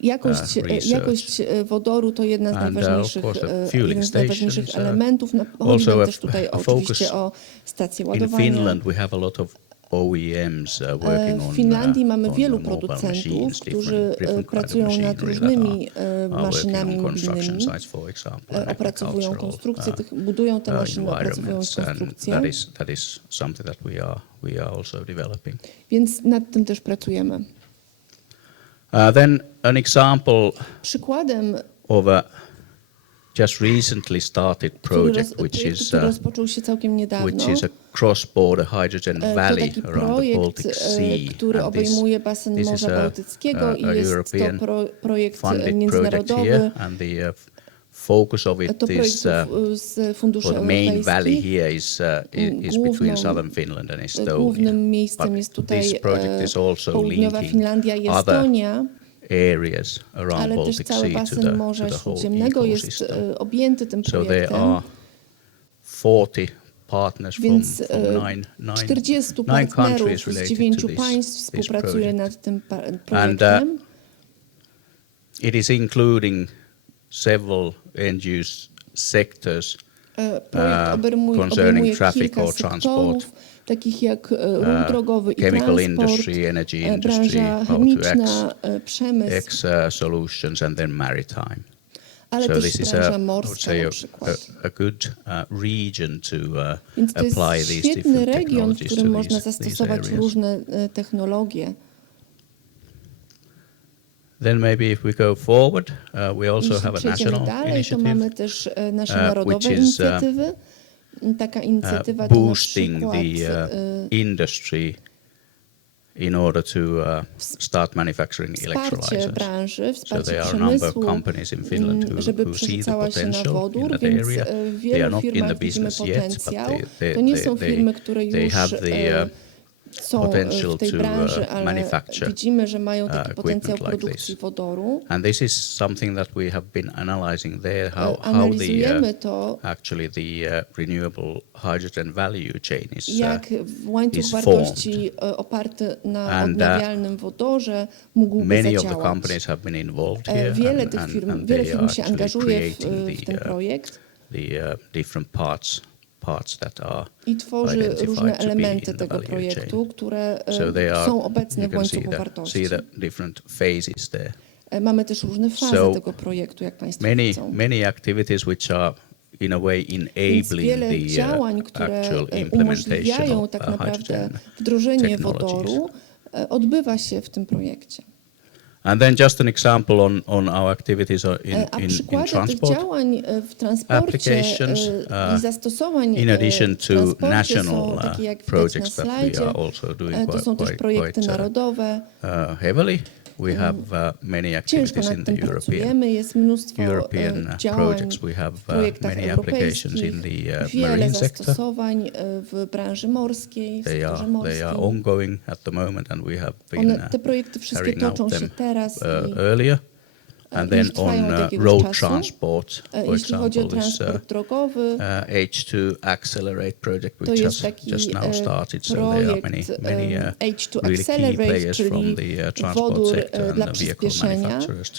jakość wodoru to jedna z najważniejszych, jeden z najważniejszych elementów. Chodzi nam też tutaj oczywiście o stacje In ładowania. Finland we have a lot of OEMs working on W Finlandii mamy on wielu mobile producentów, machines, którzy different kind of pracują nad machinery różnymi that are maszynami working on construction mobilnymi, sites, for example, and opracowują agricultural, konstrukcje, budują te maszyny, opracowują environments, and konstrukcje, that is something that we are also developing. więc nad tym też pracujemy. Then an example Przykładem, of a just recently started project, który rozpoczął się całkiem niedawno, which is a cross-border hydrogen to valley taki around the projekt, Baltic Sea. który And this obejmuje basen is Morza a Bałtyckiego i jest to European projekt funded project międzynarodowy. here, and the focus of it to is, z funduszy or the main valley europejskich. here is between southern Finland and Estonia. Głównym miejscem jest But tutaj this project is also południowa linking Finlandia i other Estonia, areas around ale też Baltic cały Sea basen to Morza the whole Śródziemnego jest ecosystem. objęty tym So there projektem. are 40 partners Więc from nine 40 countries partnerów z related 9 to państw this współpracuje project. nad tym And projektem. it is including several end-use sectors Projekt obejmuje traffic kilka or transport, sektorów, takich jak ruch drogowy i chemical transport, industry, energy industry, branża how to chemiczna, przemysł, solutions, and then maritime. ale So też this is branża I would morska say na przykład. a good region to Więc to jest apply these świetny different region, w technologies którym to można these zastosować areas. różne technologie. Then maybe if we go forward, we also Jeśli have a przejdziemy national dalej, to initiative mamy też nasze which narodowe is, inicjatywy. Taka inicjatywa to na boosting przykład the industry in order to start manufacturing wsparcie electrolyzers. branży, So wsparcie there are a number of przemysłu, companies in Finland żeby who see the przerzucała się na potential in wodór, that więc area. w They are wielu not in the firmach widzimy business yet, but potencjał. they To nie są firmy, które they już have the są potential w tej to branży, ale manufacture widzimy, że mają taki potencjał equipment like produkcji this. wodoru. And this is something that we have been analyzing there, how Analizujemy to, actually the renewable hydrogen value chain jak łańcuch is wartości oparty na And, odnawialnym wodorze mógłby many of the zadziałać. companies have been involved here, Wiele and wiele they firm are się actually angażuje w creating ten projekt the different parts that are i tworzy identified różne to be elementy in the tego value projektu, chain. które So they are, są obecne you w can łańcuchu wartości. see the different phases there. Mamy też różne fazy So tego projektu, jak Państwo widzą. Many activities which are in a way Więc enabling wiele the działań, które actual implementation umożliwiają of tak naprawdę hydrogen wdrożenie technologies. wodoru, odbywa się w tym projekcie. And then just an example on our activities A in przykładem tych transport działań w transporcie applications, i zastosowań in addition w to transporcie national są takie, jak widać na projects that we slajdzie. are also doing To są też projekty narodowe. heavily. We have many Ciężko activities in nad the tym pracujemy, jest mnóstwo European działań projects. We have w projektach many applications europejskich, in the wiele marine sector. zastosowań w branży morskiej, w sektorze They are morskim. ongoing at the moment, and we have been Te projekty wszystkie carrying out toczą się them teraz i earlier. And then już trwają on od jakiegoś road czasu. transport, for Jeśli chodzi o example, this transport drogowy, H2 Accelerate project, to which jest has taki just now started. So there are projekt many H2 really key Accelerate, players from czyli the transport wodór sector dla and the vehicle przyspieszenia. manufacturers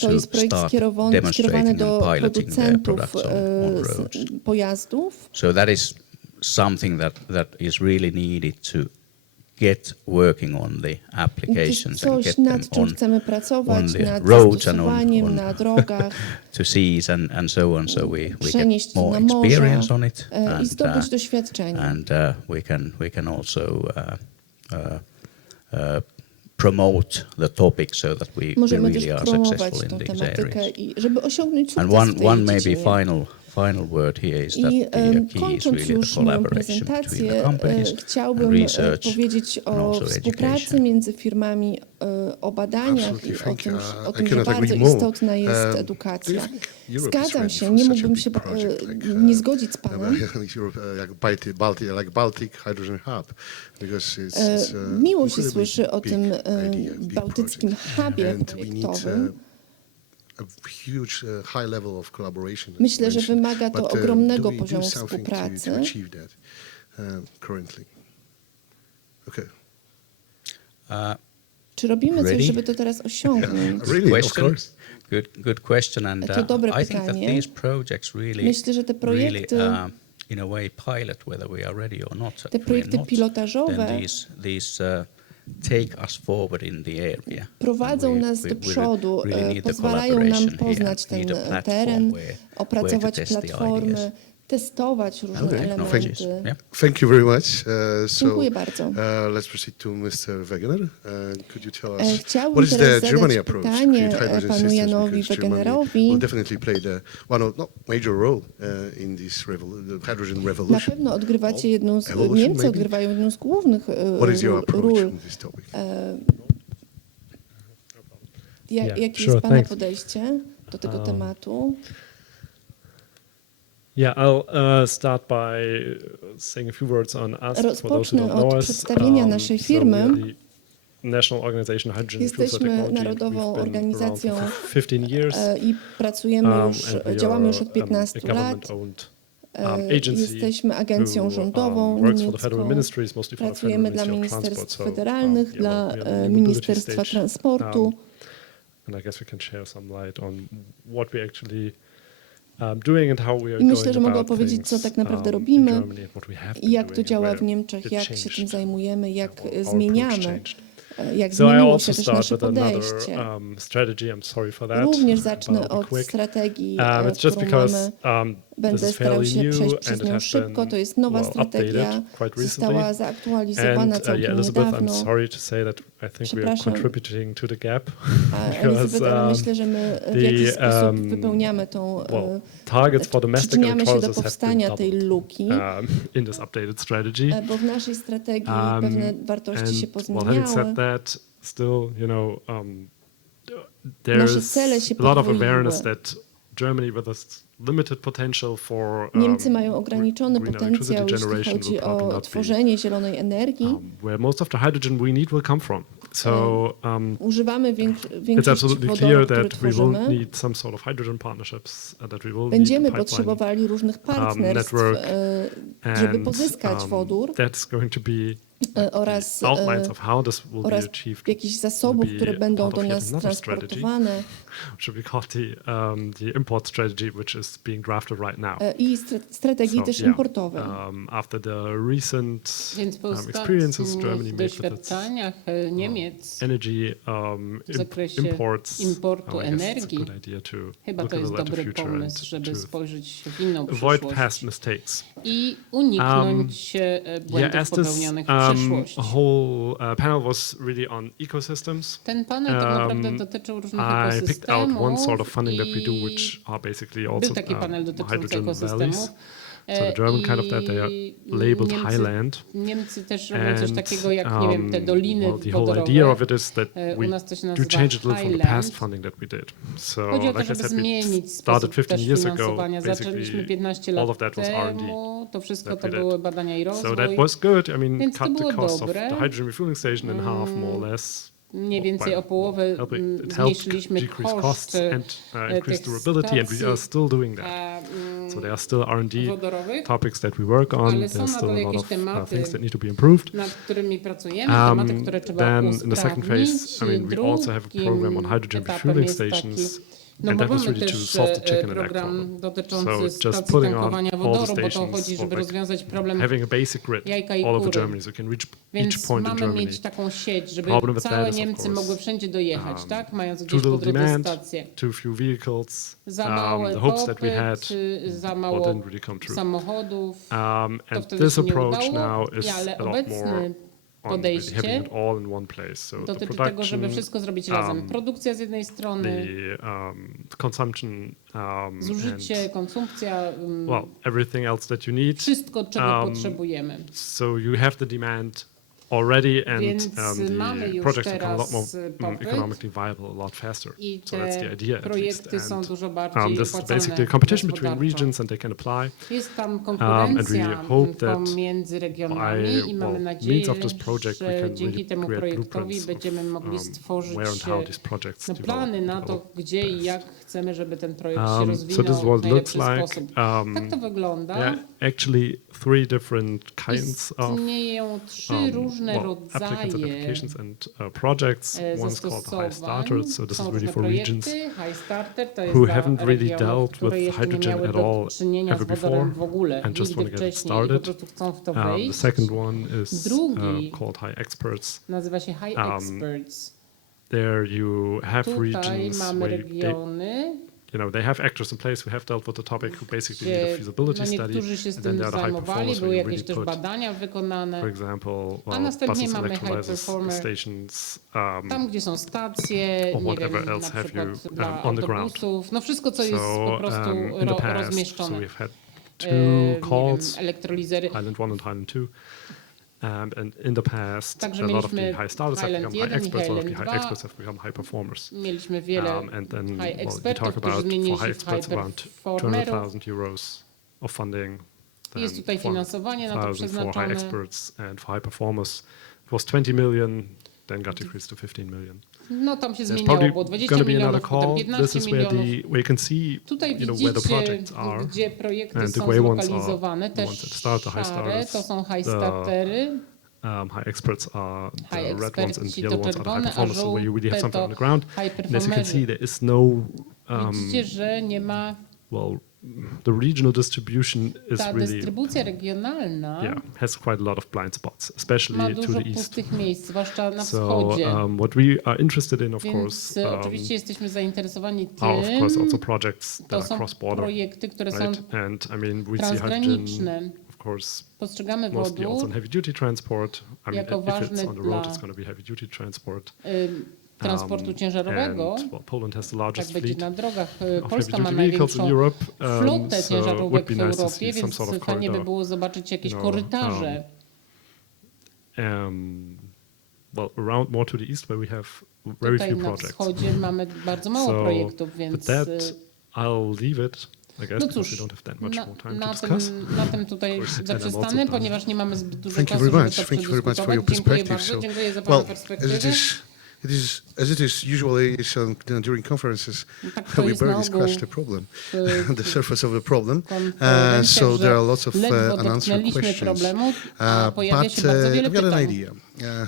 To jest projekt start skierowany demonstrating do and piloting their producentów products on roads. pojazdów. So that is something that is really needed to get working on the To jest applications and coś, get them nad czym chcemy on pracować, the nad roads and zastosowaniem na drogach, to seas and so on. So we przenieść get to more na morza experience on it, i zdobyć doświadczenie. and we can also promote the topic so that we Możemy też really are promować successful tą in these tematykę, areas. i żeby osiągnąć And sukces w tej one maybe dziedzinie. final word here is I that the key is kończąc really the już moją collaboration between the prezentację, companies and chciałbym research powiedzieć and o also współpracy education. między firmami, o badaniach Absolutely, i o thank tym, you. o I tym, że cannot bardzo agree more. istotna jest Do you edukacja. think Europe is Zgadzam ready się, for nie such a mógłbym big się project like, nie zgodzić z Panem. Europe, like Baltic Hydrogen Hub, because it's Miło się incredibly słyszy o big tym idea, big bałtyckim project. hubie And we need projektowym. a huge, high level of collaboration. Myślę, że wymaga to ogromnego do we do poziomu something współpracy. to achieve that currently? Okay. Czy robimy Ready? coś, żeby to teraz osiągnąć? Really, of course. Good question, and To dobre I think that pytanie. these projects really, Myślę, że te projekty, in a way, pilot whether we are ready or not. te If we're projekty not, pilotażowe then these take us forward in the area. prowadzą And nas do we przodu, really need the pozwalają nam collaboration here, poznać ten need a platform teren, where opracować to test the platformy, ideas. testować różne Okay, no, elementy. Yeah. Thank you very much. Dziękuję bardzo. Let's proceed to Mr. Wegener. Could you tell us Chciałbym what is the teraz Germany zadać approach to pytanie create hydrogen panu systems? Janowi Because Germany Wegenerowi. will definitely play major role in this the hydrogen Na revolution. pewno odgrywacie jedną z, Evolution, Niemcy maybe? odgrywają jedną z głównych What is your approach ról. on this topic? Jakie Sure, jest Pana thanks. podejście do tego tematu? Yeah, I'll start by saying a few words on us. Rozpocznę od przedstawienia naszej firmy. Jesteśmy narodową organizacją i działamy już od 15 lat. Jesteśmy agencją rządową niemiecką. Pracujemy dla ministerstw federalnych, dla Ministerstwa Transportu. I myślę, że mogę opowiedzieć, co tak naprawdę robimy i jak to działa w Niemczech, jak się tym zajmujemy, jak zmieniamy. Jak zmieniło się też nasze podejście. Również zacznę od strategii, którą mamy. Będę starał się przejść przez nią szybko. To jest nowa strategia, została zaktualizowana całkiem niedawno. Przepraszam, Elizabeth, ale myślę, że my w jakiś sposób wypełniamy tą, przyczyniamy się do powstania tej luki, bo w naszej strategii pewne wartości się pozmieniały. Nasze cele się podwoiły. Niemcy mają ograniczony potencjał, jeśli chodzi o tworzenie zielonej energii. Używamy większość wodoru, który tworzymy. Będziemy potrzebowali różnych partnerstw, żeby pozyskać wodór oraz jakichś zasobów, które będą do nas transportowane. I strategii też importowej. Więc po ostatnich doświadczeniach Niemiec w zakresie importu energii, chyba to jest dobry pomysł, żeby spojrzeć w inną przyszłość i uniknąć błędów popełnionych w przeszłości. Ten panel tak naprawdę dotyczył różnych ekosystemów i był taki panel dotyczący ekosystemów. Niemcy też robią coś takiego jak, nie wiem, te doliny wodorowe. U nas to się nazywa Highland. Chodzi o to, żeby zmienić sposób też finansowania. Zaczęliśmy 15 lat temu, to wszystko to były badania i rozwój, więc to było dobre. Mniej więcej o połowę zmniejszyliśmy koszt tych stacji wodorowych, ale są nadal jakieś tematy, nad którymi pracujemy, tematy, które trzeba usprawnić. Drugim etapem jest taki, no bo mamy też program dotyczący stacji tankowania wodoru, bo to chodzi, żeby rozwiązać problem jajka i kury. Więc mamy mieć taką sieć, żeby całe Niemcy mogły wszędzie dojechać, tak? Mając gdzieś po drodze stację. Za mały popyt, za mało samochodów, to wtedy się nie udało, ale obecny podejście dotyczy tego, żeby wszystko zrobić razem. Produkcja z jednej strony, zużycie, konsumpcja, wszystko, czego potrzebujemy. Więc mamy już teraz popyt i te projekty są dużo bardziej opłacalne gospodarczo. Jest tam konkurencja pomiędzy regionami i mamy nadzieję, że dzięki temu projektowi będziemy mogli stworzyć plany na to, gdzie i jak chcemy, żeby ten projekt się rozwinął w najlepszy sposób. Tak to wygląda. Istnieją 3 różne rodzaje zastosowań. Są różne projekty. High Starter to jest dla regionów, które jeszcze nie miały do czynienia z wodorem w ogóle nigdy wcześniej i po prostu chcą w to wejść. Drugi nazywa się High Experts. Tutaj mamy regiony, they have actors in place who have dealt with the topic, who basically need a feasibility study, niektórzy się z and tym then there are high zajmowali, performers były where you jakieś really też badania wykonane. for example, A następnie buses, mamy high electrolyzers, performer, stations, tam gdzie są stacje, nie wiem, na przykład dla autobusów, no wszystko co jest po prostu rozmieszczone. Elektrolizery. Highland 1 and Highland 2. And in the past, Także a lot of mieliśmy the high starters have become high experts, a lot of the high experts have become high performers. Mieliśmy wiele And then, high you expertów, talk którzy about zmienili for się high w high experts around performerów. 200,000 euros of funding. Jest tutaj finansowanie na to for przeznaczone. high experts and for high performers. It was 20 million, then got decreased to 15 million. No tam się There's zmieniało, probably było 20 going to be milionów, another potem call. 15 This is where milionów. you can see, Tutaj where the widzicie, projects are. gdzie projekty and the są grey ones zlokalizowane, are te the ones that start, the high szare to starters, są high startery, high experts are the high red ones, and experci the to yellow ones are the high czerwone, a performers, so where you really have żółte something on to the ground. high And as you can see, performerzy. there is no, Widzicie, że nie ma well, the regional distribution is ta really, dystrybucja regionalna, has quite a lot of blind spots, ma especially to dużo the east. pustych miejsc, zwłaszcza na So wschodzie. what we are interested in, of Więc course, oczywiście jesteśmy zainteresowani are of course also tym, projects to that are są cross-border, projekty, które są right? And I mean, we see hydrogen, transgraniczne. of course, Postrzegamy mostly also in wodór heavy-duty transport. I mean, jako if it's ważny on the road, dla it's going to be heavy-duty transport. Transportu ciężarowego, And, well, Poland has the tak largest będzie fleet na drogach. of Polska ma heavy-duty vehicles in największą Europe, flotę so it would ciężarówek be w nice to Europie, see some więc sort of fajnie by corridor. było zobaczyć jakieś No, korytarze. Well, around more to the east, where we have very Tutaj few na projects. wschodzie mamy bardzo mało projektów, But więc that I'll leave it, I guess, no because cóż, we don't have that much more time to na discuss. tym tutaj course, and I'm zaprzestanę, also done. ponieważ nie mamy zbyt dużo Thank you czasu, very żeby much. to Thank you very much for your przedyskutować. Dziękuję perspective. bardzo, dziękuję za Well, Pana as perspektywę. as it is usually during conferences, Tak to we jest na barely ogół scratch the problem, w the surface of the problem. konferencjach, So there are lots of ledwo unanswered dotknęliśmy questions. problemu, a pojawia But się bardzo wiele I've got an pytań. idea.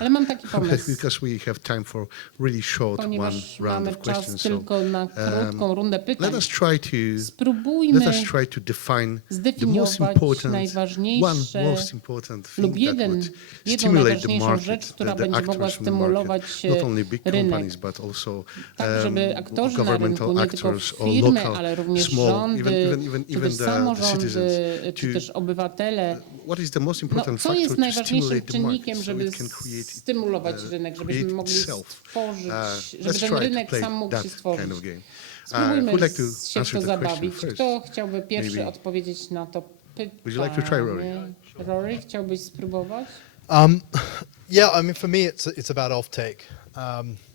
Ale mam taki pomysł. Because we have time for really short one Ponieważ round mamy of czas questions. So tylko na krótką rundę pytań, let us try to spróbujmy define the most zdefiniować important, najważniejsze most important lub thing that would jedną stimulate the najważniejszą market, rzecz, która the będzie mogła actors on the market, stymulować not only big rynek. companies, but also Tak, żeby aktorzy na governmental rynku, nie tylko actors or firmy, local, ale również small, rządy, czy even też the samorządy, citizens, czy też obywatele. what is the most important Co factor jest to najważniejszym stimulate the market, czynnikiem, so żeby it can create stymulować rynek, żebyśmy create mogli itself. stworzyć, żeby Let's ten try to rynek play sam mógł that się stworzyć. kind of game. Spróbujmy Who'd like to się w answer to the question zabawić. first? Kto chciałby pierwszy Maybe. odpowiedzieć na to pytanie? Would you like to try, Rory? Rory, chciałbyś spróbować? Yeah, I mean, for me, it's about offtake.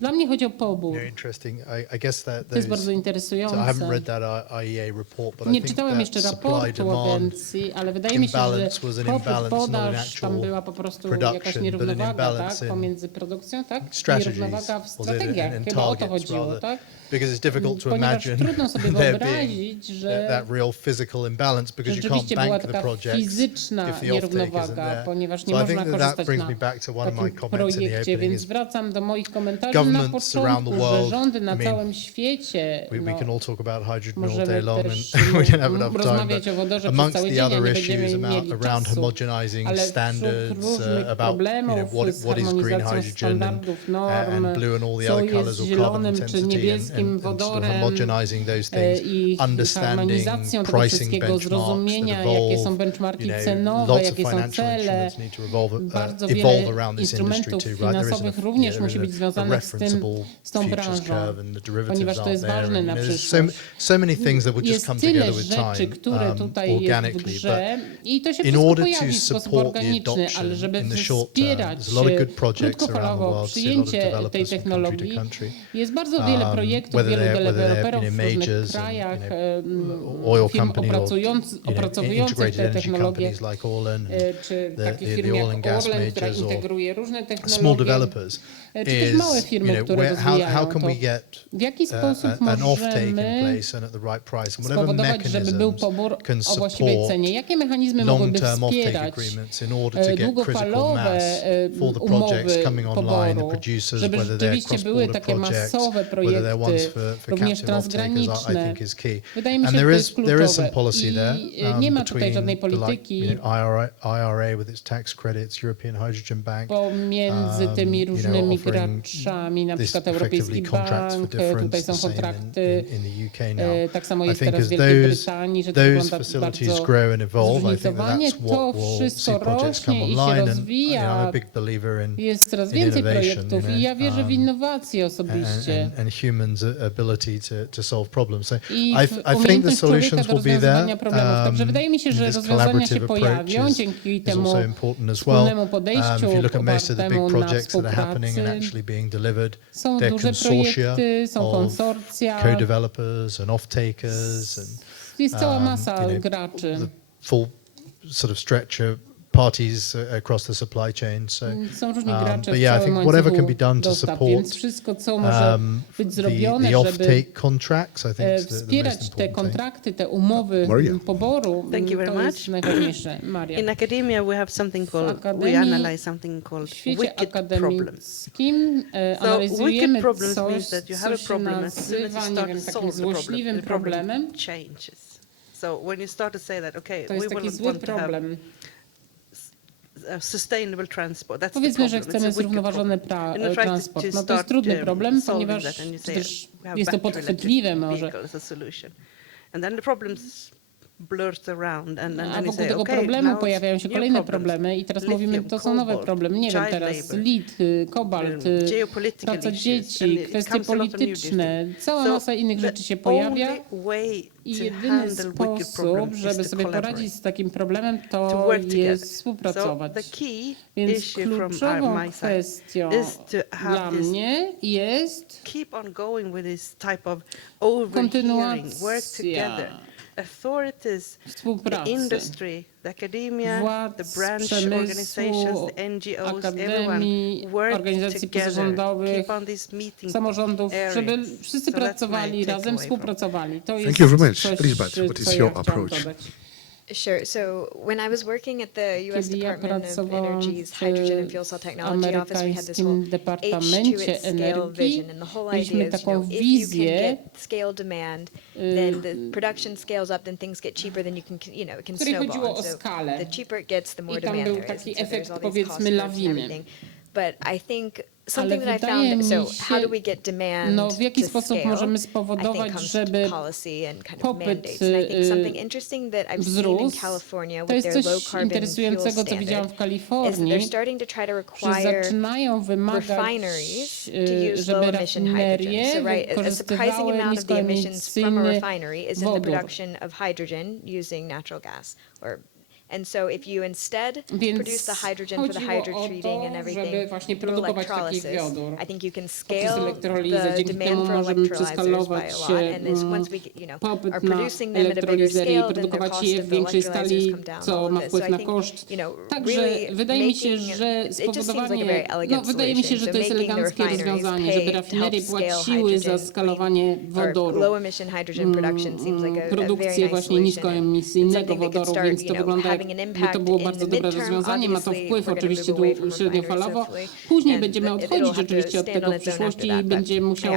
Dla mnie chodzi o pobór. Interesting. I guess that To jest those, bardzo so I interesujące. haven't read that IEA report, but I Nie think czytałem that jeszcze supply raportu o demand agencji, ale wydaje mi się, że imbalance was an popyt, imbalance, not an podaż, tam actual była po prostu production, jakaś but an nierównowaga, imbalance tak, in pomiędzy produkcją, tak, strategies, nierównowaga w was it, strategiach, and chyba o to targets chodziło, rather. tak? Because it's difficult to Ponieważ imagine trudno sobie there wyobrazić, being że that real physical imbalance because you can't rzeczywiście była bank the taka projects fizyczna if the offtake isn't nierównowaga, there. ponieważ nie So I można think that korzystać brings na me back to one of my takim comments in the projekcie, opening więc is wracam do moich komentarzy na governments around the początku, że world, rządy na I mean, całym świecie, we can all talk about hydrogen all możemy day long też and we don't have enough time, rozmawiać but o wodorze przez amongst cały the dzień, a nie other będziemy issues mieli around czasu. homogenizing Ale wśród standards, różnych about problemów what z is green harmonizacją hydrogen standardów, norm, and blue and all the co other jest colours of carbon zielonym czy intensity niebieskim and sort of wodorem, homogenizing those things, i understanding harmonizacją tego pricing wszystkiego, benchmarks that zrozumienia, jakie są evolve, benchmarki you know, cenowe, lots of jakie są financial cele. instruments need to Bardzo evolve wiele around this industry instrumentów too, right? There finansowych isn't również there musi isn't być związanych z tą futures branżą, curve and the derivatives ponieważ to aren't jest there. ważne And na there's przyszłość. so many things that would just Jest come tyle together with rzeczy, time, które tutaj jest w organically, grze i to się in wszystko order to pojawi w sposób support the organiczny, adoption ale żeby in the short term, wspierać there's a lot of good projects around the krótkofalowo world, see a lot of przyjęcie tej developers from country technologii, to country. jest bardzo wiele projektów, wielu deweloperów w różnych krajach, oil firm companies or opracowujących integrated te energy technologie, companies like ORLEN, czy the takie firmy oil and jak gas ORLEN, która majors or integruje różne small technologie, developers, czy też małe is, firmy, które how rozwijają can to. we get W jaki sposób an offtake in możemy place and at the right price, and whatever spowodować, żeby był mechanisms pobór can o właściwej support cenie? Jakie mechanizmy mogłyby long-term offtake wspierać agreements in order to get critical długofalowe mass for the projects umowy coming online, the poboru, producers, żeby whether they're rzeczywiście były cross-border takie projects, masowe whether they're ones projekty, for również captive off-takers, I transgraniczne. think is key. Wydaje mi się, And że to jest there is some kluczowe. policy there I nie ma tutaj between żadnej the, like, polityki IRA with its tax credits, European Hydrogen Bank, pomiędzy tymi różnymi graczami, na przykład Europejski Bank, tutaj są kontrakty, tak samo jest teraz w Wielkiej Brytanii, że to wygląda bardzo grow and evolve, I think zróżnicowanie. that's To what will wszystko see projects come rośnie i się online, and rozwija. I'm a big believer in Jest coraz in więcej innovation, projektów i ja wierzę w innowacje osobiście. and humans' ability to solve problems. So I I think the umiejętność człowieka solutions do will be there. rozwiązywania problemów. Także wydaje mi się, że This rozwiązania się collaborative pojawią approach dzięki is temu also important as well. wspólnemu podejściu If you look at most of the big opartemu na projects that are happening and współpracy. actually being delivered, Są they're duże consortia projekty, są of konsorcja, co-developers and off-takers and jest cała you masa know, graczy. full sort of stretch of parties across the supply chain. So, są różni gracze but w yeah, I całym think whatever can be łańcuchu done to dostaw, support więc wszystko, co może być zrobione, the offtake żeby contracts, I think is the most wspierać te important thing. kontrakty, te umowy Maria. poboru, Thank you very to much. jest najważniejsze. Maria. In academia, we have something called, akademii, we analyze something called w świecie wicked problems. akademickim So analizujemy wicked problems coś, means that you have co a się problem and as soon as nazywa, you nie start wiem, to takim solve the problem, złośliwym the problem problemem. changes. So when you start to say that, okay, To we jest taki will zły want to have problem. sustainable transport. That's the Powiedzmy, że problem. It's a chcemy wicked zrównoważony problem. And we try transport. to No to jest start, trudny problem, solving ponieważ that and you say, też we have jest to battery podchwytliwe electric może. vehicle as a solution. And then the problems blurs around and A then you wokół say, tego okay, problemu now pojawiają się new kolejne problems. problemy i teraz mówimy, Lithium, to są nowe cobalt, problemy. Nie wiem, child teraz labor, lit, kobalt, geopolitical praca issues, dzieci, and it kwestie comes a lot of new polityczne, cała So masa innych the rzeczy się pojawia. only way I to jedyny handle wicked sposób, problem is żeby to sobie collaborate, poradzić z takim problemem, to to work together. jest So współpracować. the key Więc issue from kluczową my side kwestią is to have dla this mnie jest keep on going with this type of overhearing, work together. Authorities, the współpracy. industry, the academia, Władz, the branch przemysłu, organizations, the NGOs, akademii, everyone work organizacji together. pozarządowych, Keep on these meeting samorządów, areas. żeby wszyscy So that's my pracowali razem, takeaway from współpracowali. To Thank jest you very much. coś, Elisabeth, what co is ja your chciałam approach? dodać. Sure. So when I was working at the U.S. Kiedy ja Department of pracowałam Energy's w Hydrogen and Fuel Cell Technology Office, we had this whole amerykańskim H2 departamencie at scale energii, vision, and the whole mieliśmy idea is, taką if you can wizję, get scale demand, then the production scales up, then things get cheaper, then you can, it can w której chodziło snowball. o So skalę. the cheaper it gets, the more I tam demand był there is. taki And so there's efekt, all these powiedzmy, cost curves and lawiny. everything. But I think Ale something that I wydaje found, mi so się, how do we get demand w jaki to sposób scale? możemy I think spowodować, comes żeby to policy and kind of popyt mandates. And I think something interesting that I've seen in wzrósł. California To with jest their coś low carbon fuel interesującego, co widziałam w standard is that Kalifornii, they're starting to try to że require zaczynają wymagać, refineries to use żeby low emission hydrogen. rafinerie So right, a surprising wykorzystywały amount of the emissions from a niskoemisyjny refinery is in the wodór. production of hydrogen using natural gas. And so if you instead produce the hydrogen for the chodziło hydrotreating o and to, everything żeby właśnie through produkować taki electrolysis, wiodór I think you can poprzez scale elektrolizę. the Dzięki temu demand for możemy electrolyzers by przeskalować a lot. się And this, once we are popyt na producing them at a bigger elektrolizery i scale, then the produkować cost je of w the większej electrolyzers skali, come down. co All ma of this. wpływ So na I think, koszt. Także really wydaje mi się, że it just seems like a spowodowanie, very elegant wydaje mi się, że to jest solution. So making the eleganckie refineries rozwiązanie, żeby pay to rafinerie help scale płaciły za hydrogen, skalowanie wodoru, low emission hydrogen production seems like a very produkcję nice właśnie solution niskoemisyjnego and something that could wodoru, start, więc to wygląda having an jakby impact to było in bardzo the dobre midterm. rozwiązanie, ma to Obviously, wpływ we're gonna oczywiście move away tu from średniofalowo. refineries, Później and będziemy it'll odchodzić have to oczywiście od stand tego on w its own przyszłości after i that, będziemy musieli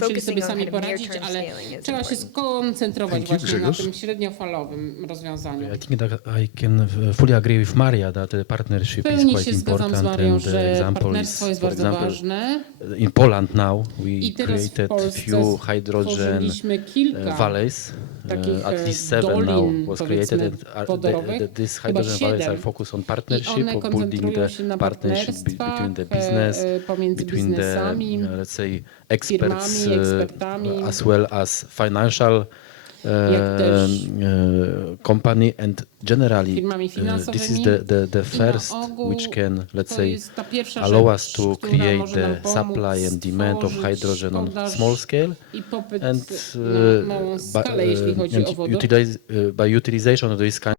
focusing sobie on sami kind of poradzić, near-term ale scaling is trzeba się important. skoncentrować Thank you, właśnie na Grzegorz. tym średniofalowym rozwiązaniu. I think that I can fully agree with Maria that the partnership W is pełni quite się zgadzam z important Marią, and the że example is, partnerstwo jest for bardzo example, ważne. in Poland now we I teraz w created Polsce few hydrogen stworzyliśmy kilka valleys. takich At least 7 now dolin, was powiedzmy, created and wodorowych, these chyba hydrogen valleys 7. are focused on I partnership, one of building koncentrują się the na partnership partnerstwach between the business, pomiędzy between the biznesami, let's say experts, firmami, ekspertami, as well as financial jak też company, and generally firmami finansowymi. this is the first ogół which can, let's to say, jest ta pierwsza allow rzecz, us to która create może nam the pomóc supply and demand of stworzyć hydrogen on podaż small scale, i popyt and na małą skalę, jeśli chodzi o wodór. by utilization of this kind